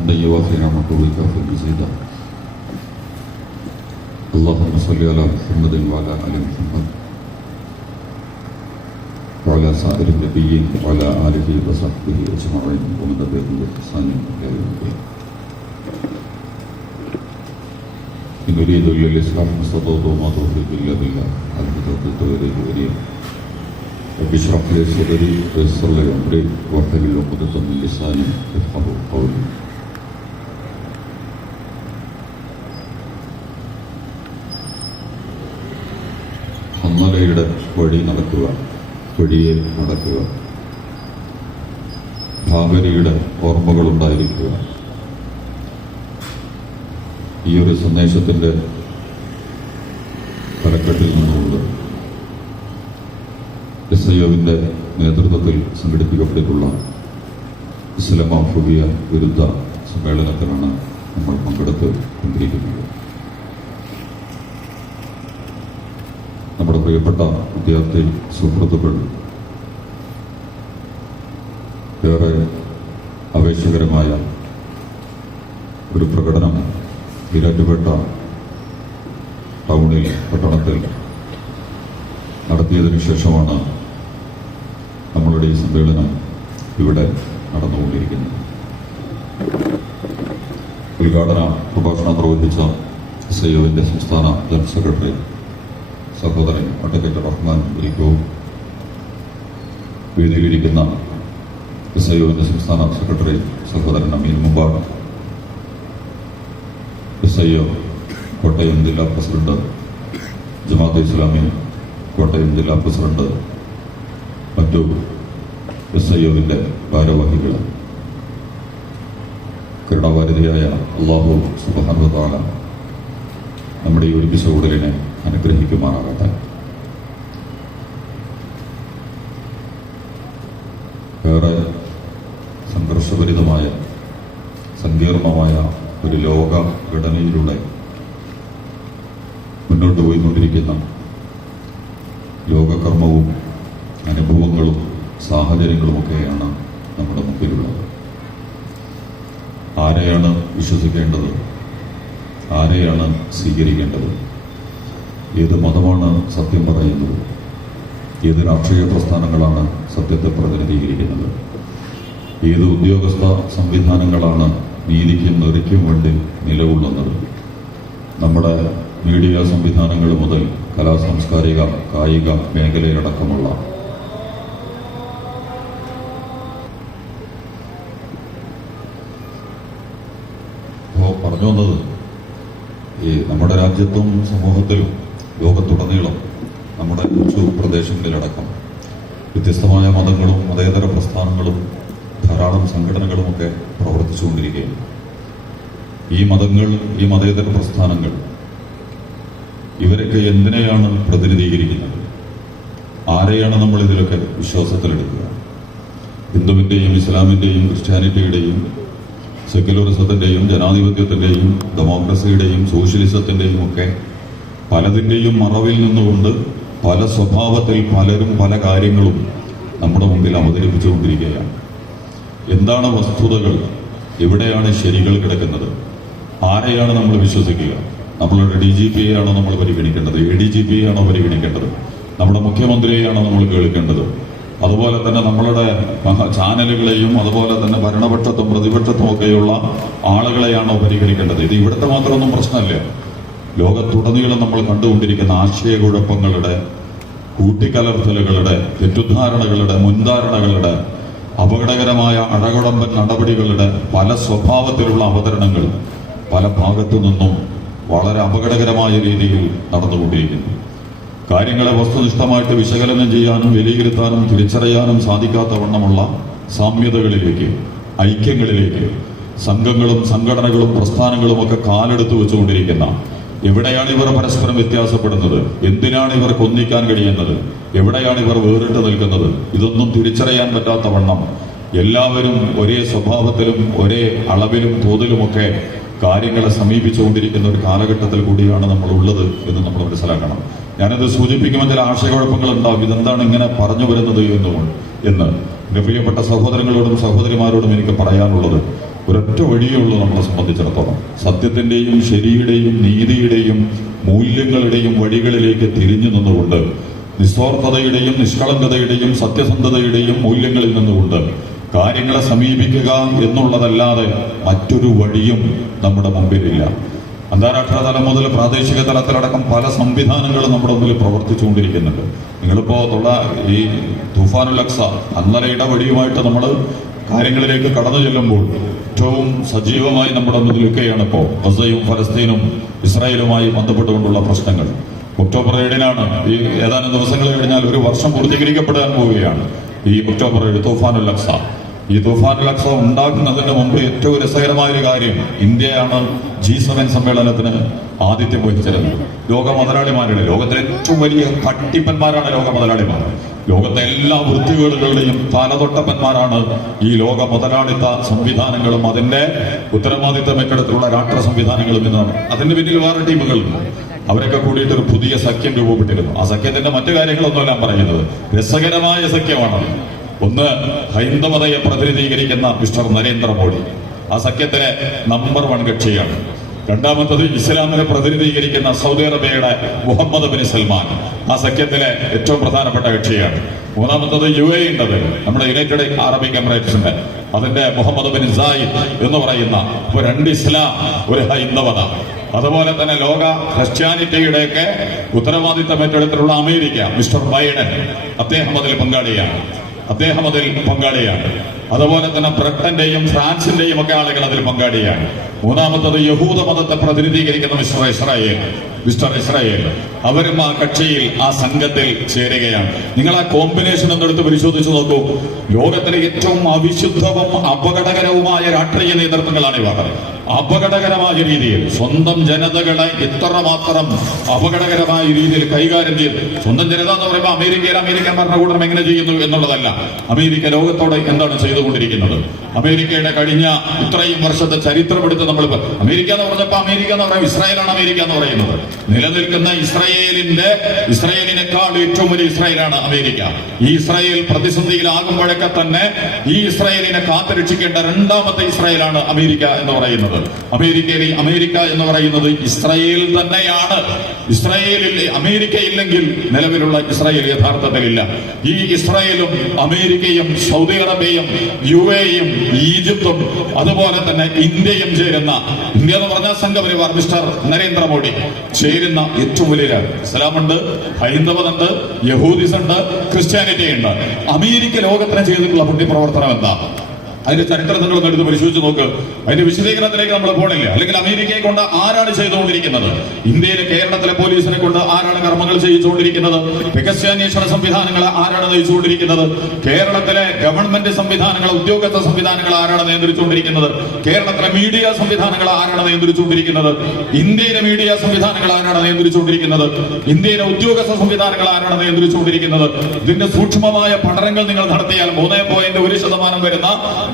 حمدا يوافي نعمته ويكافئ مزيدا اللهم صل على محمد وعلى آل محمد وعلى سائر النبيين وعلى آله وصحبه أجمعين ومن تبعهم بإحسان إلى يوم الدين. إن أريد إلا الإصلاح ما استطعت وما توفيقي إلا بالله عليه توكلت وإليه أنيب. رب اشرح لي صدري ويسر لي أمري واحلل عقدة من لساني يفقهوا قولي. ഹമ്മലയുടെ വഴി നടക്കുക, വഴിയെ നടക്കുക, ഭാവനയുടെ ഓർമ്മകളുണ്ടായിരിക്കുക. ഈ ഒരു സന്ദേശത്തിൻ്റെ തലക്കെട്ടിൽ നിന്നുകൊണ്ട് SIOവിൻ്റെ നേതൃത്വത്തിൽ സംഘടിപ്പിക്കപ്പെട്ടിട്ടുള്ള ഇസ്ലാമോഫോബിയ വിരുദ്ധ സമ്മേളനത്തിലാണ് നമ്മൾ പങ്കെടുത്ത് കൊണ്ടിരിക്കുന്നത്. നമ്മുടെ പ്രിയപ്പെട്ട വിദ്യാർത്ഥി സുഹൃത്തുക്കൾ ഏറെ ആവേശകരമായ ഒരു പ്രകടനം ഈരാറ്റുപേട്ട ടൗണിൽ പട്ടണത്തിൽ നടത്തിയതിനു ശേഷമാണ് നമ്മളുടെ ഈ സമ്മേളനം ഇവിടെ നടന്നുകൊണ്ടിരിക്കുന്നത്. ഉദ്ഘാടന പ്രഭാഷണം നിർവഹിച്ച SIOവിൻ്റെ സംസ്ഥാന ജനറൽ സെക്രട്ടറി സഹോദരൻ അഡ്വക്കേറ്റ് റഹ്മാൻ ഇരിക്കവും, വേദിയിലിരിക്കുന്ന SIOവിൻ്റെ സംസ്ഥാന സെക്രട്ടറി സഹോദരൻ അമീൻ മുബാറക്, SIO കോട്ടയം ജില്ലാ പ്രസിഡന്റ്, ജമാഅത്തെ ഇസ്ലാമി കോട്ടയം ജില്ലാ പ്രസിഡന്റ്, മറ്റു SIOവിൻ്റെ ഭാരവാഹികൾ, കരുണാവാരിധിയായ അല്ലാഹു സുബ്ഹാനഹു വ തആല നമ്മുടെ ഈ ഒരുമിച്ച കൂടലിനെ അനുഗ്രഹിക്കുമാറാകട്ടെ. ഏറെ സംഘർഷഭരിതമായ സങ്കീർണമായ ഒരു ലോക ഘടനയിലൂടെ മുന്നോട്ട് പോയിക്കൊണ്ടിരിക്കുന്ന ലോകകർമ്മവും അനുഭവങ്ങളും സാഹചര്യങ്ങളുമൊക്കെയാണ് നമ്മുടെ മുമ്പിലുള്ളത്. ആരെയാണ് വിശ്വസിക്കേണ്ടത്, ആരെയാണ് സ്വീകരിക്കേണ്ടത്, ഏത് മതമാണ് സത്യം പറയുന്നത്, ഏത് രാഷ്ട്രീയ പ്രസ്ഥാനങ്ങളാണ് സത്യത്തെ പ്രതിനിധീകരിക്കുന്നത്, ഏത് ഉദ്യോഗസ്ഥ സംവിധാനങ്ങളാണ് നീതിക്കും നെറിക്കും വേണ്ടി നിലകൊള്ളുന്നത്, നമ്മുടെ മീഡിയ സംവിധാനങ്ങൾ മുതൽ കലാസാംസ്കാരിക കായിക മേഖലയിലടക്കമുള്ള പറഞ്ഞു വന്നത്, ഈ നമ്മുടെ രാജ്യത്തും സമൂഹത്തിലും ലോകത്തുടനീളം നമ്മുടെ കൊച്ചു പ്രദേശങ്ങളിലടക്കം വ്യത്യസ്തമായ മതങ്ങളും മതേതര പ്രസ്ഥാനങ്ങളും ധാരാളം സംഘടനകളുമൊക്കെ പ്രവർത്തിച്ചുകൊണ്ടിരിക്കുകയാണ്. ഈ മതങ്ങൾ, ഈ മതേതര പ്രസ്ഥാനങ്ങൾ ഇവരൊക്കെ എന്തിനെയാണ് പ്രതിനിധീകരിക്കുന്നത്? ആരെയാണ് നമ്മൾ ഇതിലൊക്കെ വിശ്വാസത്തിലെടുക്കുക? ഹിന്ദുവിൻ്റെയും ഇസ്ലാമിൻ്റെയും ക്രിസ്ത്യാനിറ്റിയുടെയും സെക്യുലറിസത്തിൻ്റെയും ജനാധിപത്യത്തിൻ്റെയും ഡെമോക്രസിയുടെയും സോഷ്യലിസത്തിൻ്റെയും ഒക്കെ പലതിൻ്റെയും മറവിൽ നിന്നുകൊണ്ട് പല സ്വഭാവത്തിൽ പലരും പല കാര്യങ്ങളും നമ്മുടെ മുമ്പിൽ അവതരിപ്പിച്ചുകൊണ്ടിരിക്കുകയാണ്. എന്താണ് വസ്തുതകൾ? എവിടെയാണ് ശരികൾ കിടക്കുന്നത്? ആരെയാണ് നമ്മൾ വിശ്വസിക്കുക? നമ്മളുടെ DGPയെയാണോ നമ്മൾ പരിഗണിക്കേണ്ടത്? ADGPയെയാണോ പരിഗണിക്കേണ്ടത്? നമ്മുടെ മുഖ്യമന്ത്രിയെയാണോ നമ്മൾ കേൾക്കേണ്ടത്? അതുപോലെ തന്നെ നമ്മളുടെ ചാനലുകളെയും അതുപോലെ തന്നെ ഭരണപക്ഷത്തും പ്രതിപക്ഷത്തും ഒക്കെയുള്ള ആളുകളെയാണോ പരിഗണിക്കേണ്ടത്? ഇത് ഇവിടുത്തെ മാത്രമൊന്നും പ്രശ്നമല്ല. ലോകത്തുടനീളം നമ്മൾ കണ്ടുകൊണ്ടിരിക്കുന്ന ആശയക്കുഴപ്പങ്ങളുടെ, കൂട്ടിക്കലർത്തലുകളുടെ, തെറ്റുദ്ധാരണകളുടെ, മുൻധാരണകളുടെ, അപകടകരമായ അഴകുടമ്പൻ നടപടികളുടെ പല സ്വഭാവത്തിലുള്ള അവതരണങ്ങൾ പല ഭാഗത്തു നിന്നും വളരെ അപകടകരമായ രീതിയിൽ നടന്നുകൊണ്ടിരിക്കുന്നു. കാര്യങ്ങളെ വസ്തുനിഷ്ഠമായിട്ട് വിശകലനം ചെയ്യാനും വിലയിരുത്താനും തിരിച്ചറിയാനും സാധിക്കാത്ത വണ്ണമുള്ള സാമ്യതകളിലേക്ക്, ഐക്യങ്ങളിലേക്ക് സംഘങ്ങളും സംഘടനകളും പ്രസ്ഥാനങ്ങളും ഒക്കെ കാലെടുത്ത് വെച്ചുകൊണ്ടിരിക്കുന്ന, എവിടെയാണ് ഇവർ പരസ്പരം വ്യത്യാസപ്പെടുന്നത്? എന്തിനാണ് ഇവർക്ക് ഒന്നിക്കാൻ കഴിയുന്നത്? എവിടെയാണ് ഇവർ വേറിട്ട് നിൽക്കുന്നത്? ഇതൊന്നും തിരിച്ചറിയാൻ പറ്റാത്ത വണ്ണം എല്ലാവരും ഒരേ സ്വഭാവത്തിലും ഒരേ അളവിലും തോതിലുമൊക്കെ കാര്യങ്ങളെ സമീപിച്ചുകൊണ്ടിരിക്കുന്ന ഒരു കാലഘട്ടത്തിൽ കൂടിയാണ് നമ്മൾ ഉള്ളത് എന്ന് നമ്മൾ മനസ്സിലാക്കണം. ഞാനത് സൂചിപ്പിക്കുമ്പോൾ ചില ആശയക്കുഴപ്പങ്ങൾ ഉണ്ടാവും. ഇതെന്താണ് ഇങ്ങനെ പറഞ്ഞു വരുന്നത് എന്ന് എൻ്റെ പ്രിയപ്പെട്ട സഹോദരങ്ങളോടും സഹോദരിമാരോടും എനിക്ക് പറയാനുള്ളത്, ഒരൊറ്റ വഴിയേ ഉള്ളൂ നമ്മളെ സംബന്ധിച്ചിടത്തോളം. സത്യത്തിന്റെയും ശരിയുടെയും നീതിയുടെയും മൂല്യങ്ങളുടെയും വഴികളിലേക്ക് തിരിഞ്ഞു നിന്നുകൊണ്ട്, നിസ്വാർത്ഥതയുടെയും നിഷ്കളങ്കതയുടെയും സത്യസന്ധതയുടെയും മൂല്യങ്ങളിൽ നിന്നുകൊണ്ട് കാര്യങ്ങളെ സമീപിക്കുക എന്നുള്ളതല്ലാതെ മറ്റൊരു വഴിയും നമ്മുടെ മുമ്പിലില്ല. അന്താരാഷ്ട്ര തലം മുതൽ പ്രാദേശിക തലത്തിലടക്കം പല സംവിധാനങ്ങളും നമ്മുടെ മുമ്പിൽ പ്രവർത്തിച്ചുകൊണ്ടിരിക്കുന്നുണ്ട്. നിങ്ങളിപ്പോ ഈ തൂഫാനുൽ അഖ്സ അന്നലെ ഇടവഴിയുമായിട്ട് നമ്മൾ കാര്യങ്ങളിലേക്ക് കടന്നു ചെല്ലുമ്പോൾ ഏറ്റവും സജീവമായി നമ്മുടെ മുന്നിൽ നിൽക്കുകയാണ് ഇപ്പോൾ ഗസയും ഫലസ്തീനും ഇസ്രായേലുമായി ബന്ധപ്പെട്ടുകൊണ്ടുള്ള പ്രശ്നങ്ങൾ. ഒക്ടോബർ 7-നാണ്, ഈ ഏതാനും ദിവസങ്ങൾ കഴിഞ്ഞാൽ ഒരു വർഷം പൂർത്തീകരിക്കപ്പെടാൻ പോവുകയാണ് ഈ ഒക്ടോബർ 7 തൂഫാനുൽ അഖ്സ. ഈ തൂഫാനുൽ അഖ്സ ഉണ്ടാക്കുന്നതിന് മുമ്പ് ഏറ്റവും രസകരമായ ഒരു കാര്യം, ഇന്ത്യയാണ് G7 സമ്മേളനത്തിന് ആതിഥ്യം വഹിച്ചിരുന്നത്. ലോക മുതലാളിമാരുടെ, ലോകത്തിലെ ഏറ്റവും വലിയ തട്ടിപ്പന്മാരാണ് ലോക മുതലാളിമാർ. ലോകത്തെ എല്ലാ വൃത്തികേടുകളുടെയും തലതൊട്ടപ്പന്മാരാണ് ഈ ലോക മുതലാളിത്ത സംവിധാനങ്ങളും അതിന്റെ ഉത്തരവാദിത്തം ഏറ്റെടുത്തുള്ള രാഷ്ട്ര സംവിധാനങ്ങളും എന്നാണ്. അതിന്റെ പിന്നിൽ വേറെ ടീമുകളുണ്ട്. അവരൊക്കെ കൂടിയിട്ട് ഒരു പുതിയ സഖ്യം രൂപപ്പെട്ടിരുന്നു. ആ സഖ്യത്തിന്റെ മറ്റു കാര്യങ്ങളൊന്നുമല്ല പറയുന്നത്, രസകരമായ സഖ്യമാണ്. ഒന്ന്, ഹൈന്ദവതയെ പ്രതിനിധീകരിക്കുന്ന മിസ്റ്റർ നരേന്ദ്രമോദി ആ സഖ്യത്തിലെ നമ്പർ 1 കക്ഷിയാണ്. രണ്ടാമത്തത് ഇസ്ലാമിനെ പ്രതിനിധീകരിക്കുന്ന സൗദി അറേബ്യയുടെ മുഹമ്മദ് ബിൻ സൽമാൻ ആ സഖ്യത്തിലെ ഏറ്റവും പ്രധാനപ്പെട്ട കക്ഷിയാണ്. മൂന്നാമത്തത് UAE ഉണ്ടത്, നമ്മുടെ യുണൈറ്റഡ് അറബിക് എമിറേറ്റ്സിന്റെ, അതിന്റെ മുഹമ്മദ് ബിൻ സായിദ് എന്ന് പറയുന്ന 2 ഇസ്ലാം, 1 ഹൈന്ദവത. അതുപോലെ തന്നെ ലോക ക്രിസ്ത്യാനിറ്റിയുടെയൊക്കെ ഉത്തരവാദിത്തം ഏറ്റെടുത്തിട്ടുള്ള അമേരിക്ക, മിസ്റ്റർ ബൈഡൻ, അദ്ദേഹം അതിൽ പങ്കാളിയാണ്. അതുപോലെ തന്നെ ബ്രിട്ടന്റെയും ഫ്രാൻസിന്റെയും ഒക്കെ ആളുകൾ അതിൽ പങ്കാളിയാണ്. മൂന്നാമത്തത് യഹൂദ മതത്തെ പ്രതിനിധീകരിക്കുന്ന മിസ്റ്റർ ഇസ്രായേൽ, അവരും ആ കക്ഷിയിൽ, ആ സംഘത്തിൽ ചേരുകയാണ്. നിങ്ങൾ ആ കോമ്പിനേഷൻ ഒന്നെടുത്ത് പരിശോധിച്ചു നോക്കൂ. ലോകത്തിലെ ഏറ്റവും അവിശുദ്ധവും അപകടകരവുമായ രാഷ്ട്രീയ നേതൃത്വങ്ങളാണ് ഇവർ. അപകടകരമായ രീതിയിൽ സ്വന്തം ജനതകളെ ഇത്രമാത്രം അപകടകരമായ രീതിയിൽ കൈകാര്യം ചെയ്ത്, സ്വന്തം ജനത എന്ന് പറയുമ്പോൾ അമേരിക്കൻ ഭരണകൂടം എങ്ങനെ ചെയ്യുന്നു എന്നുള്ളതല്ല, അമേരിക്ക ലോകത്തോട് എന്താണ് ചെയ്തുകൊണ്ടിരിക്കുന്നത്. അമേരിക്കയുടെ കഴിഞ്ഞ ഇത്രയും വർഷത്തെ ചരിത്രമെടുത്ത് നമ്മൾ അമേരിക്ക എന്ന് പറഞ്ഞപ്പോൾ അമേരിക്ക എന്ന് പറയുമ്പോൾ ഇസ്രായേലാണ് അമേരിക്ക എന്ന് പറയുന്നത്. നിലനിൽക്കുന്ന ഇസ്രായേലിനേക്കാൾ ഏറ്റവും വലിയ ഇസ്രായേലാണ് അമേരിക്ക. ഈ ഇസ്രായേൽ പ്രതിസന്ധിയിലാകുമ്പോഴൊക്കെ തന്നെ ഈ ഇസ്രായേലിനെ കാത്തുരക്ഷിക്കേണ്ട രണ്ടാമത്തെ ഇസ്രായേലാണ് അമേരിക്ക എന്ന് പറയുന്നത്. അമേരിക്ക എന്ന് പറയുന്നത് ഇസ്രായേൽ തന്നെയാണ്. അമേരിക്ക ഇല്ലെങ്കിൽ നിലവിലുള്ള ഇസ്രായേൽ യഥാർത്ഥത്തിലില്ല. ഈ ഇസ്രായേലും അമേരിക്കയും സൗദി അറേബ്യയും UAEയും ഈജിപ്തും അതുപോലെ തന്നെ ഇന്ത്യയും ചേരുന്ന, ഇന്ത്യ എന്ന് പറഞ്ഞാൽ സംഘപരിവാർ മിസ്റ്റർ നരേന്ദ്രമോദി ചേരുന്ന ഏറ്റവും വലിയ ഇസ്ലാമുണ്ട്, ഹൈന്ദവതുണ്ട്, യഹൂദിസുണ്ട്, ക്രിസ്ത്യാനിറ്റി ഉണ്ട്. അമേരിക്ക ലോകത്തിന് ചെയ്തിട്ടുള്ള പുണ്യപ്രവർത്തനം എന്താ? അതിന്റെ ചരിത്രം നിങ്ങളൊന്ന് എടുത്ത് പരിശോധിച്ച് നോക്ക്. അതിന്റെ വിശദീകരണത്തിലേക്ക് നമ്മൾ പോണില്ല. അല്ലെങ്കിൽ അമേരിക്കയെ കൊണ്ട് ആരാണ് ചെയ്തുകൊണ്ടിരിക്കുന്നത്? ഇന്ത്യയിലെ കേരളത്തിലെ പോലീസിനെ കൊണ്ട് ആരാണ് കർമ്മങ്ങൾ ചെയ്യിച്ചുകൊണ്ടിരിക്കുന്നത്? രഹസ്യാന്വേഷണ സംവിധാനങ്ങൾ ആരാണ് നയിച്ചുകൊണ്ടിരിക്കുന്നത്? കേരളത്തിലെ ഗവൺമെന്റ് സംവിധാനങ്ങൾ, ഉദ്യോഗസ്ഥ സംവിധാനങ്ങൾ ആരാണ് നിയന്ത്രിച്ചുകൊണ്ടിരിക്കുന്നത്? കേരളത്തിലെ മീഡിയ സംവിധാനങ്ങൾ ആരാണ് നിയന്ത്രിച്ചുകൊണ്ടിരിക്കുന്നത്? ഇന്ത്യയിലെ മീഡിയ സംവിധാനങ്ങൾ ആരാണ് നിയന്ത്രിച്ചുകൊണ്ടിരിക്കുന്നത്? ഇന്ത്യയിലെ ഉദ്യോഗസ്ഥ സംവിധാനങ്ങൾ ആരാണ് നിയന്ത്രിച്ചുകൊണ്ടിരിക്കുന്നത്? ഇതിന്റെ സൂക്ഷ്മമായ പഠനങ്ങൾ നിങ്ങൾ നടത്തിയാൽ 3.1% വരുന്ന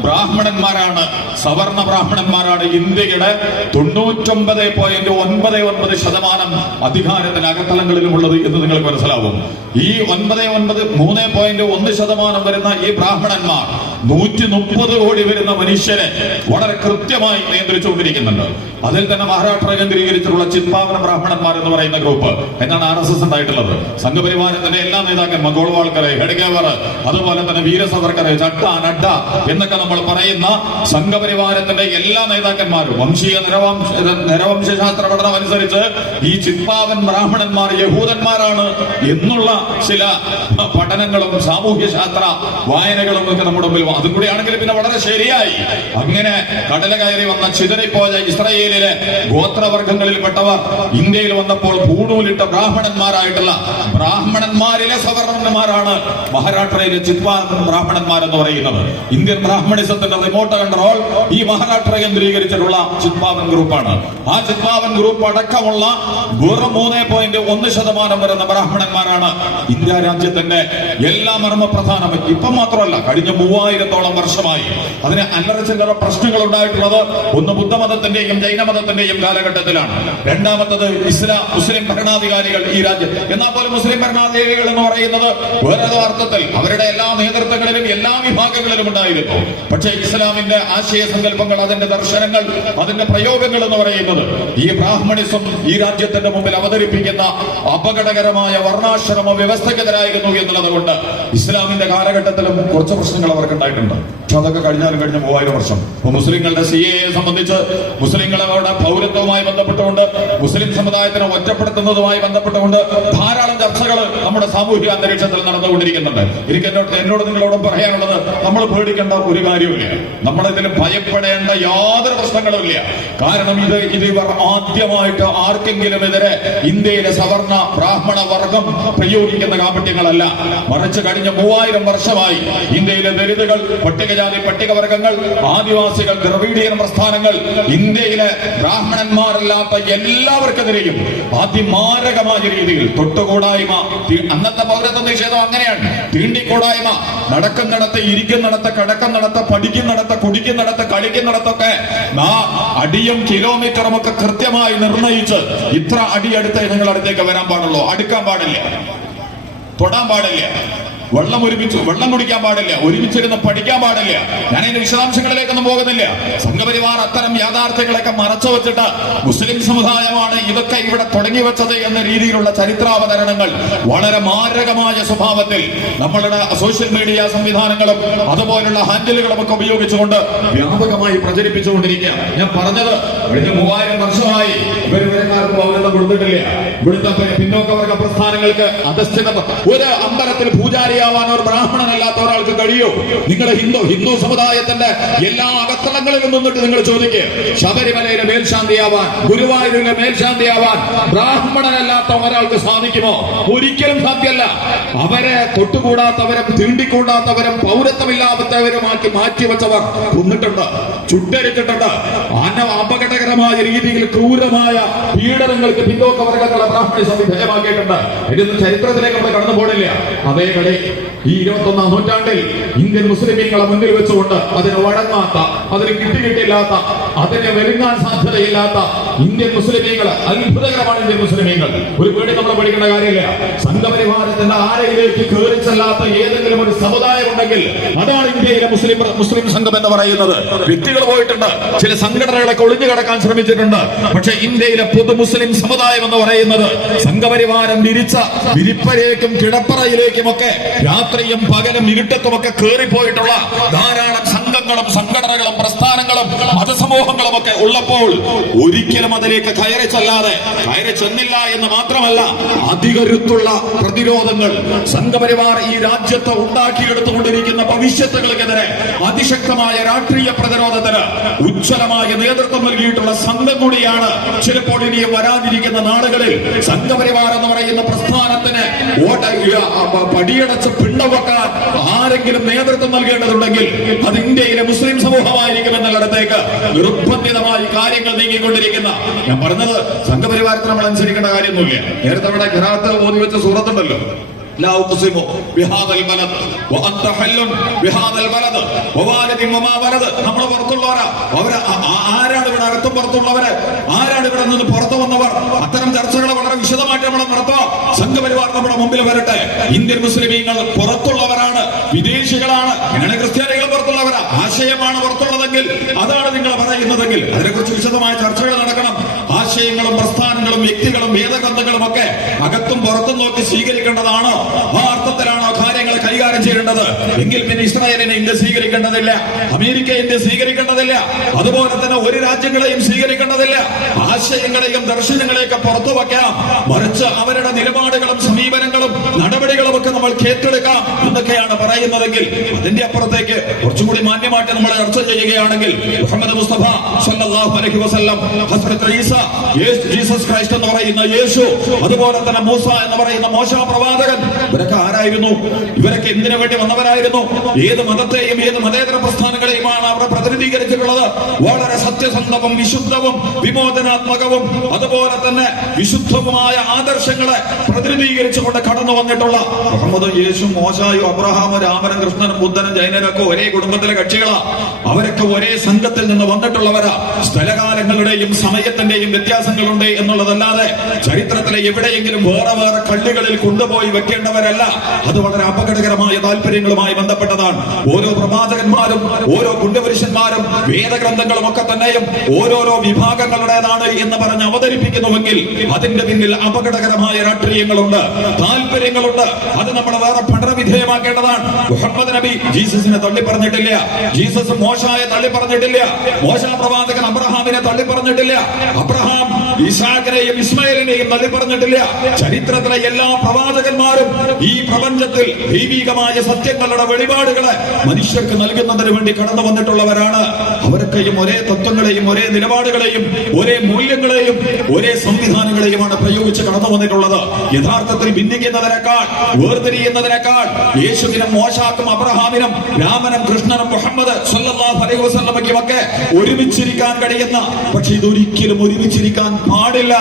ബ്രാഹ്മണന്മാരാണ്, സവർണ ബ്രാഹ്മണന്മാരാണ് ഇന്ത്യയുടെ 99.99% അധികാരത്തിന് അകത്തളങ്ങളിലും ഉള്ളത് എന്ന് നിങ്ങൾക്ക് മനസ്സിലാവും. ഈ 3.1% വരുന്ന ഈ ബ്രാഹ്മണന്മാർ 130 കോടി വരുന്ന മനുഷ്യരെ വളരെ കൃത്യമായി നിയന്ത്രിച്ചുകൊണ്ടിരിക്കുന്നുണ്ട്. അതിൽ തന്നെ മഹാരാഷ്ട്ര കേന്ദ്രീകരിച്ചിട്ടുള്ള ചിത്പാവന ബ്രാഹ്മണന്മാർ എന്ന് പറയുന്ന ഗ്രൂപ്പ് എന്നാണ് RSS ഉണ്ടായിട്ടുള്ളത്. സംഘപരിവാരത്തിന്റെ എല്ലാ നേതാക്കന്മാർ, ഗോൾവാൾക്കറെ, ഹെഡ്ഗേവർ, അതുപോലെ തന്നെ വീരസവർക്കറെ, ചട്ട, നഡ്ഡ എന്നൊക്കെ നമ്മൾ പറയുന്ന സംഘപരിവാരത്തിന്റെ എല്ലാ നേതാക്കന്മാരും വംശീയ നിരവംശാസ്ത്ര പഠനം അനുസരിച്ച് ഈ ചിത്പാവൻ ബ്രാഹ്മണന്മാർ യഹൂദന്മാരാണ് എന്നുള്ള ചില പഠനങ്ങളും സാമൂഹ്യ ശാസ്ത്ര വായനകളും ഒക്കെ നമ്മുടെ മുമ്പിൽ. അതും കൂടിയാണെങ്കിൽ പിന്നെ വളരെ ശരിയായി. അങ്ങനെ കടല കയറി വന്ന ചിതറിപ്പോയ ഇസ്രായേലിലെ ഗോത്രവർഗങ്ങളിൽപ്പെട്ടവർ ഇന്ത്യയിൽ വന്നപ്പോൾ പൂണൂലിട്ട ബ്രാഹ്മണന്മാരായിട്ടുള്ള ബ്രാഹ്മണന്മാരിലെ സവർണന്മാരാണ് മഹാരാഷ്ട്രയിലെ ചിത്പാവൻ ബ്രാഹ്മണന്മാർ എന്ന് പറയുന്നത്. ഇന്ത്യൻ ബ്രാഹ്മണിസത്തിന്റെ റിമോട്ട് കൺട്രോൾ ഈ മഹാരാഷ്ട്ര കേന്ദ്രീകരിച്ചിട്ടുള്ള ചിത്പാവൻ ഗ്രൂപ്പാണ്. ആ ചിത്പാവൻ ഗ്രൂപ്പ് അടക്കമുള്ള വെറും 3.1% വരുന്ന ബ്രാഹ്മണന്മാരാണ് ഇന്ത്യ രാജ്യത്തിന്റെ എല്ലാ മർമ്മപ്രധാനം. ഇപ്പം മാത്രമല്ല, കഴിഞ്ഞ 3000 3000-ഓളം വർഷമായി. അതിന് അല്ലറ ചില്ലറ പ്രശ്നങ്ങൾ ഉണ്ടായിട്ടുള്ളത് ഒന്ന് ബുദ്ധമതത്തിന്റെയും ജൈനമതത്തിന്റെയും കാലഘട്ടത്തിലാണ്. രണ്ടാമത്തത് മുസ്ലിം ഭരണാധികാരികൾ ഈ രാജ്യം. എന്നാൽ പോലും മുസ്ലിം ഭരണാധികാരികൾ എന്ന് പറയുന്നത് വേറെ അർത്ഥത്തിൽ അവരുടെ എല്ലാ നേതൃത്വങ്ങളിലും എല്ലാ വിഭാഗങ്ങളിലും ഉണ്ടായിരുന്നു. പക്ഷേ ഇസ്ലാമിന്റെ ആശയ സങ്കല്പങ്ങൾ, അതിന്റെ ദർശനങ്ങൾ, അതിന്റെ പ്രയോഗങ്ങൾ എന്ന് പറയുന്നത് ഈ ബ്രാഹ്മണിസം ഈ രാജ്യത്തിന്റെ മുമ്പിൽ അവതരിപ്പിക്കുന്ന അപകടകരമായ വർണ്ണാശ്രമ വ്യവസ്ഥക്കെതിരായിരുന്നു എന്നുള്ളത് കൊണ്ട് ഇസ്ലാമിന്റെ കാലഘട്ടത്തിലും കുറച്ച് പ്രശ്നങ്ങൾ അവർക്ക് ഉണ്ടായിട്ടുണ്ട്. പക്ഷെ അതൊക്കെ കഴിഞ്ഞ 3000 വർഷം. മുസ്ലിങ്ങളുടെ CAA സംബന്ധിച്ച്, മുസ്ലിങ്ങളുടെ പൗരത്വവുമായി ബന്ധപ്പെട്ടുകൊണ്ട്, മുസ്ലിം സമുദായത്തിനെ ഒറ്റപ്പെടുത്തുന്നതുമായി ബന്ധപ്പെട്ടുകൊണ്ട് ധാരാളം ചർച്ചകൾ നമ്മുടെ സാമൂഹിക അന്തരീക്ഷത്തിൽ നടന്നുകൊണ്ടിരിക്കുന്നുണ്ട്. എനിക്ക് എന്നോട് നിങ്ങളോടും പറയാനുള്ളത്, നമ്മൾ പേടിക്കേണ്ട ഒരു കാര്യമില്ല, നമ്മളിതിൽ ഭയപ്പെടേണ്ട യാതൊരു പ്രശ്നങ്ങളും ഇല്ല. കാരണം ഇത് ഇവർ ആദ്യമായിട്ട് ആർക്കെങ്കിലും എതിരെ ഇന്ത്യയിലെ സവർണ ബ്രാഹ്മണ വർഗം പ്രയോഗിക്കുന്ന കാപട്യങ്ങളല്ല. മറിച്ച് കഴിഞ്ഞ 3000 വർഷമായി ഇന്ത്യയിലെ ദലിതുകൾ, പട്ടികജാതി പട്ടികവർഗങ്ങൾ, ആദിവാസികൾ, ദ്രവീഡിയൻ പ്രസ്ഥാനങ്ങൾ, ഇന്ത്യയിലെ ബ്രാഹ്മണന്മാരല്ലാത്ത എല്ലാവർക്കെതിരെയും അതിമാരകമായ രീതിയിൽ തൊട്ടുകൂടായ്മ, അന്നത്തെ പൗരത്വ നിഷേധം അങ്ങനെയാണ്. തീണ്ടിക്കൂടായ്മ, നടക്കുന്നിടത്ത്, ഇരിക്കുന്നിടത്ത്, കിടക്കുന്നിടത്ത്, പഠിക്കുന്നിടത്ത്, കുടിക്കുന്നിടത്ത്, കളിക്കുന്നിടത്തൊക്കെ അടിയും കിലോമീറ്ററും ഒക്കെ കൃത്യമായി നിർണയിച്ച് ഇത്ര അടിയടുത്തേ നിങ്ങൾ അടുത്തേക്ക് വരാൻ പാടുള്ളൂ, അടുക്കാൻ പാടില്ല, തൊടാൻ പാടില്ല, വെള്ളം കുടിക്കാൻ പാടില്ല, ഒരുമിച്ചിരുന്ന് പഠിക്കാൻ പാടില്ല. ഞാൻ അതിന്റെ വിശദാംശങ്ങളിലേക്കൊന്നും പോകുന്നില്ല. സംഘപരിവാർ അത്തരം യാഥാർത്ഥ്യങ്ങളൊക്കെ മറച്ചു വെച്ചിട്ട് മുസ്ലിം സമുദായമാണ് ഇതൊക്കെ ഇവിടെ തുടങ്ങി വെച്ചത് എന്ന രീതിയിലുള്ള ചരിത്രാവതരണങ്ങൾ വളരെ മാരകമായ സ്വഭാവത്തിൽ നമ്മളുടെ സോഷ്യൽ മീഡിയ സംവിധാനങ്ങളും അതുപോലുള്ള ഹാൻഡിലുകളും ഒക്കെ ഉപയോഗിച്ചുകൊണ്ട് വ്യാപകമായി പ്രചരിപ്പിച്ചുകൊണ്ടിരിക്കുക. ഞാൻ പറഞ്ഞത് കഴിഞ്ഞ 3000 വർഷമായി ഇവരുമാർക്ക് പൗരത്വം കൊടുത്തിട്ടില്ല. ഇവിടുത്തെ പിന്നോക്കവർഗ പ്രസ്ഥാനങ്ങൾക്ക് അധസ്ഥിത ഒരു അമ്പലത്തിൽ പൂജാരി ാവാൻ ഒരു ബ്രാഹ്മണനല്ലാത്ത ഒരാൾക്ക് കഴിയോ? നിങ്ങളുടെ ഹിന്ദു സമുദായത്തിന്റെ എല്ലാ അകത്തളങ്ങളിലും നിന്നിട്ട് നിങ്ങൾ ചോദിക്കുക, ശബരിമലയിലെ മേൽശാന്തിയാവാൻ, ഗുരുവായൂരിലെ മേൽശാന്തിയാവാൻ ബ്രാഹ്മണനല്ലാത്ത ഒരാൾക്ക് സാധിക്കുമോ? ഒരിക്കലും സാധ്യമല്ല. അവരെ തൊട്ടുകൂടാത്തവരും തീണ്ടിക്കൂടാത്തവരും പൗരത്വമില്ലാത്തവരുമാക്കി മാറ്റിവെച്ചവർ കൊന്നിട്ടുണ്ട്, ചുട്ടരിച്ചിട്ടുണ്ട്. അപകടകരമായ രീതിയിൽ ക്രൂരമായ പീഡനങ്ങൾക്ക് പിന്നോക്ക വർഗങ്ങളെ ബ്രാഹ്മണിസം വിധേയമാക്കിയിട്ടുണ്ട്. ഇതൊന്നും ചരിത്രത്തിലേക്ക് നമ്മൾ കടന്നു പോണില്ല. അതേ കളി ഈ 21ാം നൂറ്റാണ്ടിൽ ഇന്ത്യൻ മുസ്ലിമീങ്ങളെ മുന്നിൽ വെച്ചുകൊണ്ട് അതിന് വഴങ്ങാത്ത, അതിന് കിട്ടിയില്ലാത്ത, അതിന് വെലുങ്ങാൻ സാധ്യതയില്ലാത്ത ഇന്ത്യൻ മുസ്ലിമീങ്ങൾ, അത്ഭുതകരമാണ് ഇന്ത്യൻ മുസ്ലിമീങ്ങൾ. ഒരു പേടി നമ്മൾ പഠിക്കേണ്ട കാര്യമില്ല. സംഘപരിവാരത്തിന്റെ ആരയിലേക്ക് കയറിച്ചല്ലാത്ത ഏതെങ്കിലും ഒരു സമുദായം ഉണ്ടെങ്കിൽ അതാണ് ഇന്ത്യയിലെ മുസ്ലിം സംഘം എന്ന് പറയുന്നത്. വ്യക്തികൾ പോയിട്ടുണ്ട്, ചില സംഘടനകളൊക്കെ ഒളിഞ്ഞു കിടക്കാൻ ശ്രമിച്ചിട്ടുണ്ട്. പക്ഷെ ഇന്ത്യയിലെ പൊതു മുസ്ലിം സമുദായം എന്ന് പറയുന്നത് സംഘപരിവാരം വിരിപ്പരേക്കും കിടപ്പറയിലേക്കും ഒക്കെ രാത്രിയും പകലും ഇരുട്ടത്തുമൊക്കെ കയറിപ്പോയിട്ടുള്ള ധാരാളം സംഘങ്ങളും സംഘടനകളും പ്രസ്ഥാനങ്ങളും മതസമൂഹങ്ങളും ഒക്കെ ഉള്ളപ്പോൾ ഒരിക്കലും അതിലേക്ക് കയറി ചെന്നില്ല എന്ന് മാത്രമല്ല, അധികരുത്തുള്ള പ്രതിരോധങ്ങൾ സംഘപരിവാർ ഈ രാജ്യത്ത് ഉണ്ടാക്കിയെടുത്തുകൊണ്ടിരിക്കുന്ന ഭവിഷ്യത്തുകൾക്കെതിരെ അതിശക്തമായ രാഷ്ട്രീയ പ്രതിരോധത്തിന് ഉജ്ജ്വലമായ നേതൃത്വം നൽകിയിട്ടുള്ള സംഘം കൂടിയാണ് ചിലപ്പോൾ ഇനിയും വരാതിരിക്കുന്ന നാളുകളിൽ സംഘപരിവാർ എന്ന് പറയുന്ന പ്രസ്ഥാനത്തിന് പടിയടച്ച് പിണ്ടവെക്കാൻ ആരെങ്കിലും നേതൃത്വം നൽകേണ്ടതുണ്ടെങ്കിൽ അത് ഇന്ത്യയിലെ മുസ്ലിം സമൂഹമായിരിക്കും എന്നുള്ളിടത്തേക്ക് നിർബന്ധിതമായി കാര്യങ്ങൾ നീങ്ങിക്കൊണ്ടിരിക്കുന്ന. ഞാൻ പറഞ്ഞത് സംഘപരിവാരത്തിന് നമ്മൾ അനുസരിക്കേണ്ട കാര്യമൊന്നുമില്ല. നേരത്തെ അവിടെ ഖിറാഅത്ത് ഓതി വെച്ച സൂറത്തുണ്ടല്ലോ, لا أقسم بهذا البلد وأنت حل بهذا البلد ووالد وما ولد. നമ്മൾ പുറത്തുള്ളവരാ, അവര് ആരാണ് ഇവിടെ അകത്തും പുറത്തുള്ളവര്, ആരാണ് ഇവിടെ നിന്ന് പുറത്തു വന്നവർ? അത്തരം ചർച്ചകൾ വളരെ വിശദമായിട്ട് നമ്മൾ നടത്താം. സംഘപരിവാർ നമ്മുടെ മുമ്പിൽ വരട്ടെ. ഇന്ത്യൻ മുസ്ലിമീങ്ങൾ പുറത്തുള്ളവരാണ്, വിദേശികളാണ്, ഇങ്ങനെ ക്രിസ്ത്യാനികൾ പുറത്തുള്ളവരാ, ആശയമാണ് പുറത്തുള്ളതെങ്കിൽ, അതാണ് നിങ്ങൾ പറയുന്നതെങ്കിൽ അതിനെക്കുറിച്ച് വിശദമായ ചർച്ചകൾ നടക്കണം. ആശയങ്ങളും പ്രസ്ഥാനങ്ങളും വ്യക്തികളും വേദഗ്രന്ഥങ്ങളും ഒക്കെ അകത്തും പുറത്തും നോക്കി സ്വീകരിക്കേണ്ടതാണ്. ആ അർത്ഥത്തിലാണോ കാര്യങ്ങൾ കൈകാര്യം ചെയ്യേണ്ടത്? എങ്കിൽ പിന്നെ ഇസ്രായേലിനെ ഇന്ത്യ സ്വീകരിക്കേണ്ടതില്ല, അമേരിക്ക ഇന്ത്യ സ്വീകരിക്കേണ്ടതില്ല, അതുപോലെ തന്നെ ഒരു രാജ്യങ്ങളെയും സ്വീകരിക്കേണ്ടതില്ല. ആശയങ്ങളെയും ദർശനങ്ങളെയൊക്കെ പുറത്തു വയ്ക്കാം, മറിച്ച് അവരുടെ നിലപാടുകളും സമീപനങ്ങളും നടപടികളും ഒക്കെ നമ്മൾ കേട്ടെടുക്കാം എന്നൊക്കെയാണ് പറയുന്നതെങ്കിൽ അതിന്റെ അപ്പുറത്തേക്ക് കുറച്ചുകൂടി മാന്യമായിട്ട് നമ്മൾ ചർച്ച ചെയ്യുകയാണെങ്കിൽ മുഹമ്മദ് മുസ്തഫ സല്ലല്ലാഹു അലൈഹി വസല്ലം, ഹസ്രത്ത് ഈസ, ജീസസ് ക്രൈസ്റ്റ് എന്ന് പറയുന്ന യേശു, അതുപോലെ തന്നെ മൂസ എന്ന് പറയുന്ന മോശ പ്രവാചകൻ, ഇവരൊക്കെ ആരായിരുന്നു? ഇവരൊക്കെ എന്ത് എന്തിനു വേണ്ടി വന്നവരായിരുന്നു? ഏത് മതത്തെയും ഏത് മതേതര പ്രസ്ഥാനങ്ങളെയുമാണ് അവർ പ്രതിനിധീകരിച്ചിട്ടുള്ളത്? വളരെ സത്യസന്ധവും വിശുദ്ധവും വിമോചനാത്മകവും അതുപോലെ തന്നെ വിശുദ്ധവുമായ ആദർശങ്ങളെ പ്രതിനിധീകരിച്ചുകൊണ്ട് കടന്നു വന്നിട്ടുള്ള മുഹമ്മദ്, യേശു, മോശായും അബ്രഹാമും രാമനും കൃഷ്ണനും ബുദ്ധനും ജൈനനും ഒക്കെ ഒരേ കുടുംബത്തിലെ കക്ഷികളാ. അവരൊക്കെ ഒരേ സംഘത്തിൽ നിന്ന് വന്നിട്ടുള്ളവരാ. സ്ഥലകാലങ്ങളുടെയും സമയത്തിന്റെയും വ്യത്യാസങ്ങളുണ്ട് എന്നുള്ളതല്ലാതെ ചരിത്രത്തിലെ എവിടെയെങ്കിലും വേറെ വേറെ കള്ളികളിൽ കൊണ്ടുപോയി വെക്കേണ്ടവരല്ല. അത് വളരെ അപകടകരമായ താല്പര്യങ്ങളുമായി ബന്ധപ്പെട്ടതാണ്. ഓരോ പ്രവാചകന്മാരും ഓരോ പുണ്യപുരുഷന്മാരും വേദഗ്രന്ഥങ്ങളും ഒക്കെ തന്നെയും ഓരോരോ വിഭാഗങ്ങളുടേതാണ് എന്ന് പറഞ്ഞ് അവതരിപ്പിക്കുന്നുവെങ്കിൽ അതിന്റെ പിന്നിൽ അപകടകരമായ രാഷ്ട്രീയങ്ങളുണ്ട്, താല്പര്യങ്ങളുണ്ട്. അത് നമ്മൾ വേറെ പഠനവിധേയമാക്കേണ്ടതാണ്. മുഹമ്മദ് നബി ജീസസിനെ തള്ളി പറഞ്ഞിട്ടില്ല. ജീസസ് മോശയെ തള്ളി പറഞ്ഞിട്ടില്ല. മോശ പ്രവാചകൻ അബ്രഹാമിനെ തള്ളി പറഞ്ഞിട്ടില്ല. അബ്രഹാം ഇസ്ഹാക്കിനെയും ഇസ്മായിലിനെയും തള്ളി പറഞ്ഞിട്ടില്ല. ചരിത്രത്തിലെ എല്ലാ പ്രവാചകന്മാരും ഈ പ്രപഞ്ചത്തിൽ ദൈവികമായ സത്യങ്ങളുടെ വെളിപാടുകളെ മനുഷ്യർക്ക് നൽകുന്നതിന് വേണ്ടി കടന്നു വന്നിട്ടുള്ളവരാണ്. അവരൊക്കെയും ഒരേ തത്വങ്ങളെയും ഒരേ നിലപാടുകളെയും ഒരേ മൂല്യങ്ങളെയും ഒരേ സംവിധാനങ്ങളെയുമാണ് പ്രയോഗിച്ച് കടന്നു വന്നിട്ടുള്ളത്. യഥാർത്ഥത്തിൽ ഭിന്നിക്കുന്നതിനേക്കാൾ വേർതിരിയുന്നതിനേക്കാൾ യേശുവിനും മോശാക്കും അബ്രഹാമിനും രാമനും കൃഷ്ണനും മുഹമ്മദ് സ്വല്ലല്ലാഹു അലൈഹി വസല്ലമയ്ക്കും ഒക്കെ ഒരുമിച്ചിരിക്കാൻ കഴിയുന്ന, പക്ഷെ ഇതൊരിക്കലും ഒരുമിച്ചിരിക്കാൻ പാടില്ല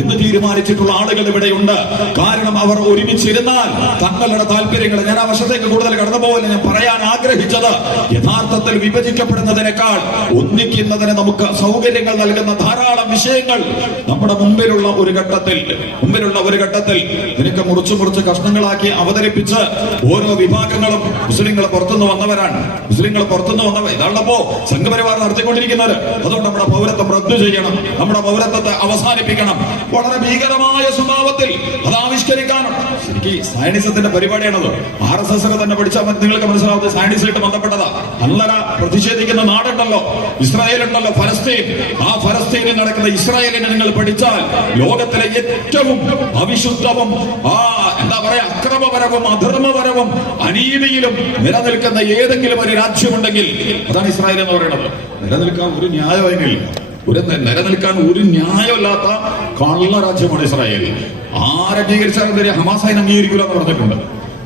എന്ന് തീരുമാനിച്ചിട്ടുള്ള ആളുകൾ ഇവിടെയുണ്ട്. കാരണം അവർ ഒരുമിച്ചിരുന്നാൽ തങ്ങളുടെ താല്പര്യങ്ങൾ, ഞാൻ ആ വശത്തേക്ക് കൂടുതൽ കടന്നു പോകില്ല, ഞാൻ പറയാൻ ആഗ്രഹിച്ചത് യഥാർത്ഥത്തിൽ വിഭജിക്കപ്പെടുന്നതിനേക്കാൾ ഒന്നിക്കുന്നതിന് നമുക്ക് സൗകര്യങ്ങൾ നൽകുന്ന ധാരാളം വിഷയങ്ങൾ നമ്മുടെ മുമ്പിലുള്ള ഒരു ഘട്ടത്തിൽ ഇതിനൊക്കെ മുറിച്ച് കഷ്ണങ്ങളാക്കി അവതരിപ്പിച്ച് ഓരോ വിഭാഗങ്ങളും മുസ്ലിങ്ങൾ പുറത്തുനിന്ന് വന്നവരാണ്. മുസ്ലിങ്ങൾ പുറത്തുനിന്ന് വന്നവർ ഇതാണപ്പോ സംഘപരിവാർ നടത്തിക്കൊണ്ടിരിക്കുന്നത്. അതുകൊണ്ട് നമ്മുടെ പൗരത്വം റദ്ദു ചെയ്യണം, നമ്മുടെ പൗരത്വത്തെ അവസാനിപ്പിക്കണം. വളരെ ഭീകരമായ സ്വഭാവത്തിൽ അത് ആവിഷ്കരിക്കാനും ശരിക്കും സയനിസത്തിന്റെ പരിപാടിയാണത്. RSS തന്നെ പഠിച്ചാൽ നിങ്ങൾക്ക് മനസ്സിലാവുന്നത് സയനിസായിട്ട് ബന്ധപ്പെട്ടതാ. അന്നര പ്രതിഷേധിക്കുന്ന നാടുണ്ടല്ലോ, ഇസ്രായേൽ ഉണ്ടല്ലോ, ഫലസ്തീൻ. ആ ഫലസ്തീനിൽ നടക്കുന്ന ഇസ്രായേലിനെ നിങ്ങൾ പഠിച്ചാൽ ലോകത്തിലെ ഏറ്റവും അവിശുദ്ധവും എന്താ പറയാ അക്രമപരവും അധർമ്മപരവും അനീതിയിലും നിലനിൽക്കുന്ന ഏതെങ്കിലും ഒരു രാജ്യമുണ്ടെങ്കിൽ അതാണ് ഇസ്രായേൽ എന്ന് പറയുന്നത്. നിലനിൽക്കാൻ ഒരു ന്യായമില്ലാത്ത കള്ള രാജ്യമാണ് ഇസ്രായേൽ. ആരംഗീകരിച്ചാലും ശരി ഹമാസായി അംഗീകരിക്കില്ല എന്ന് പറഞ്ഞിട്ടുണ്ട്.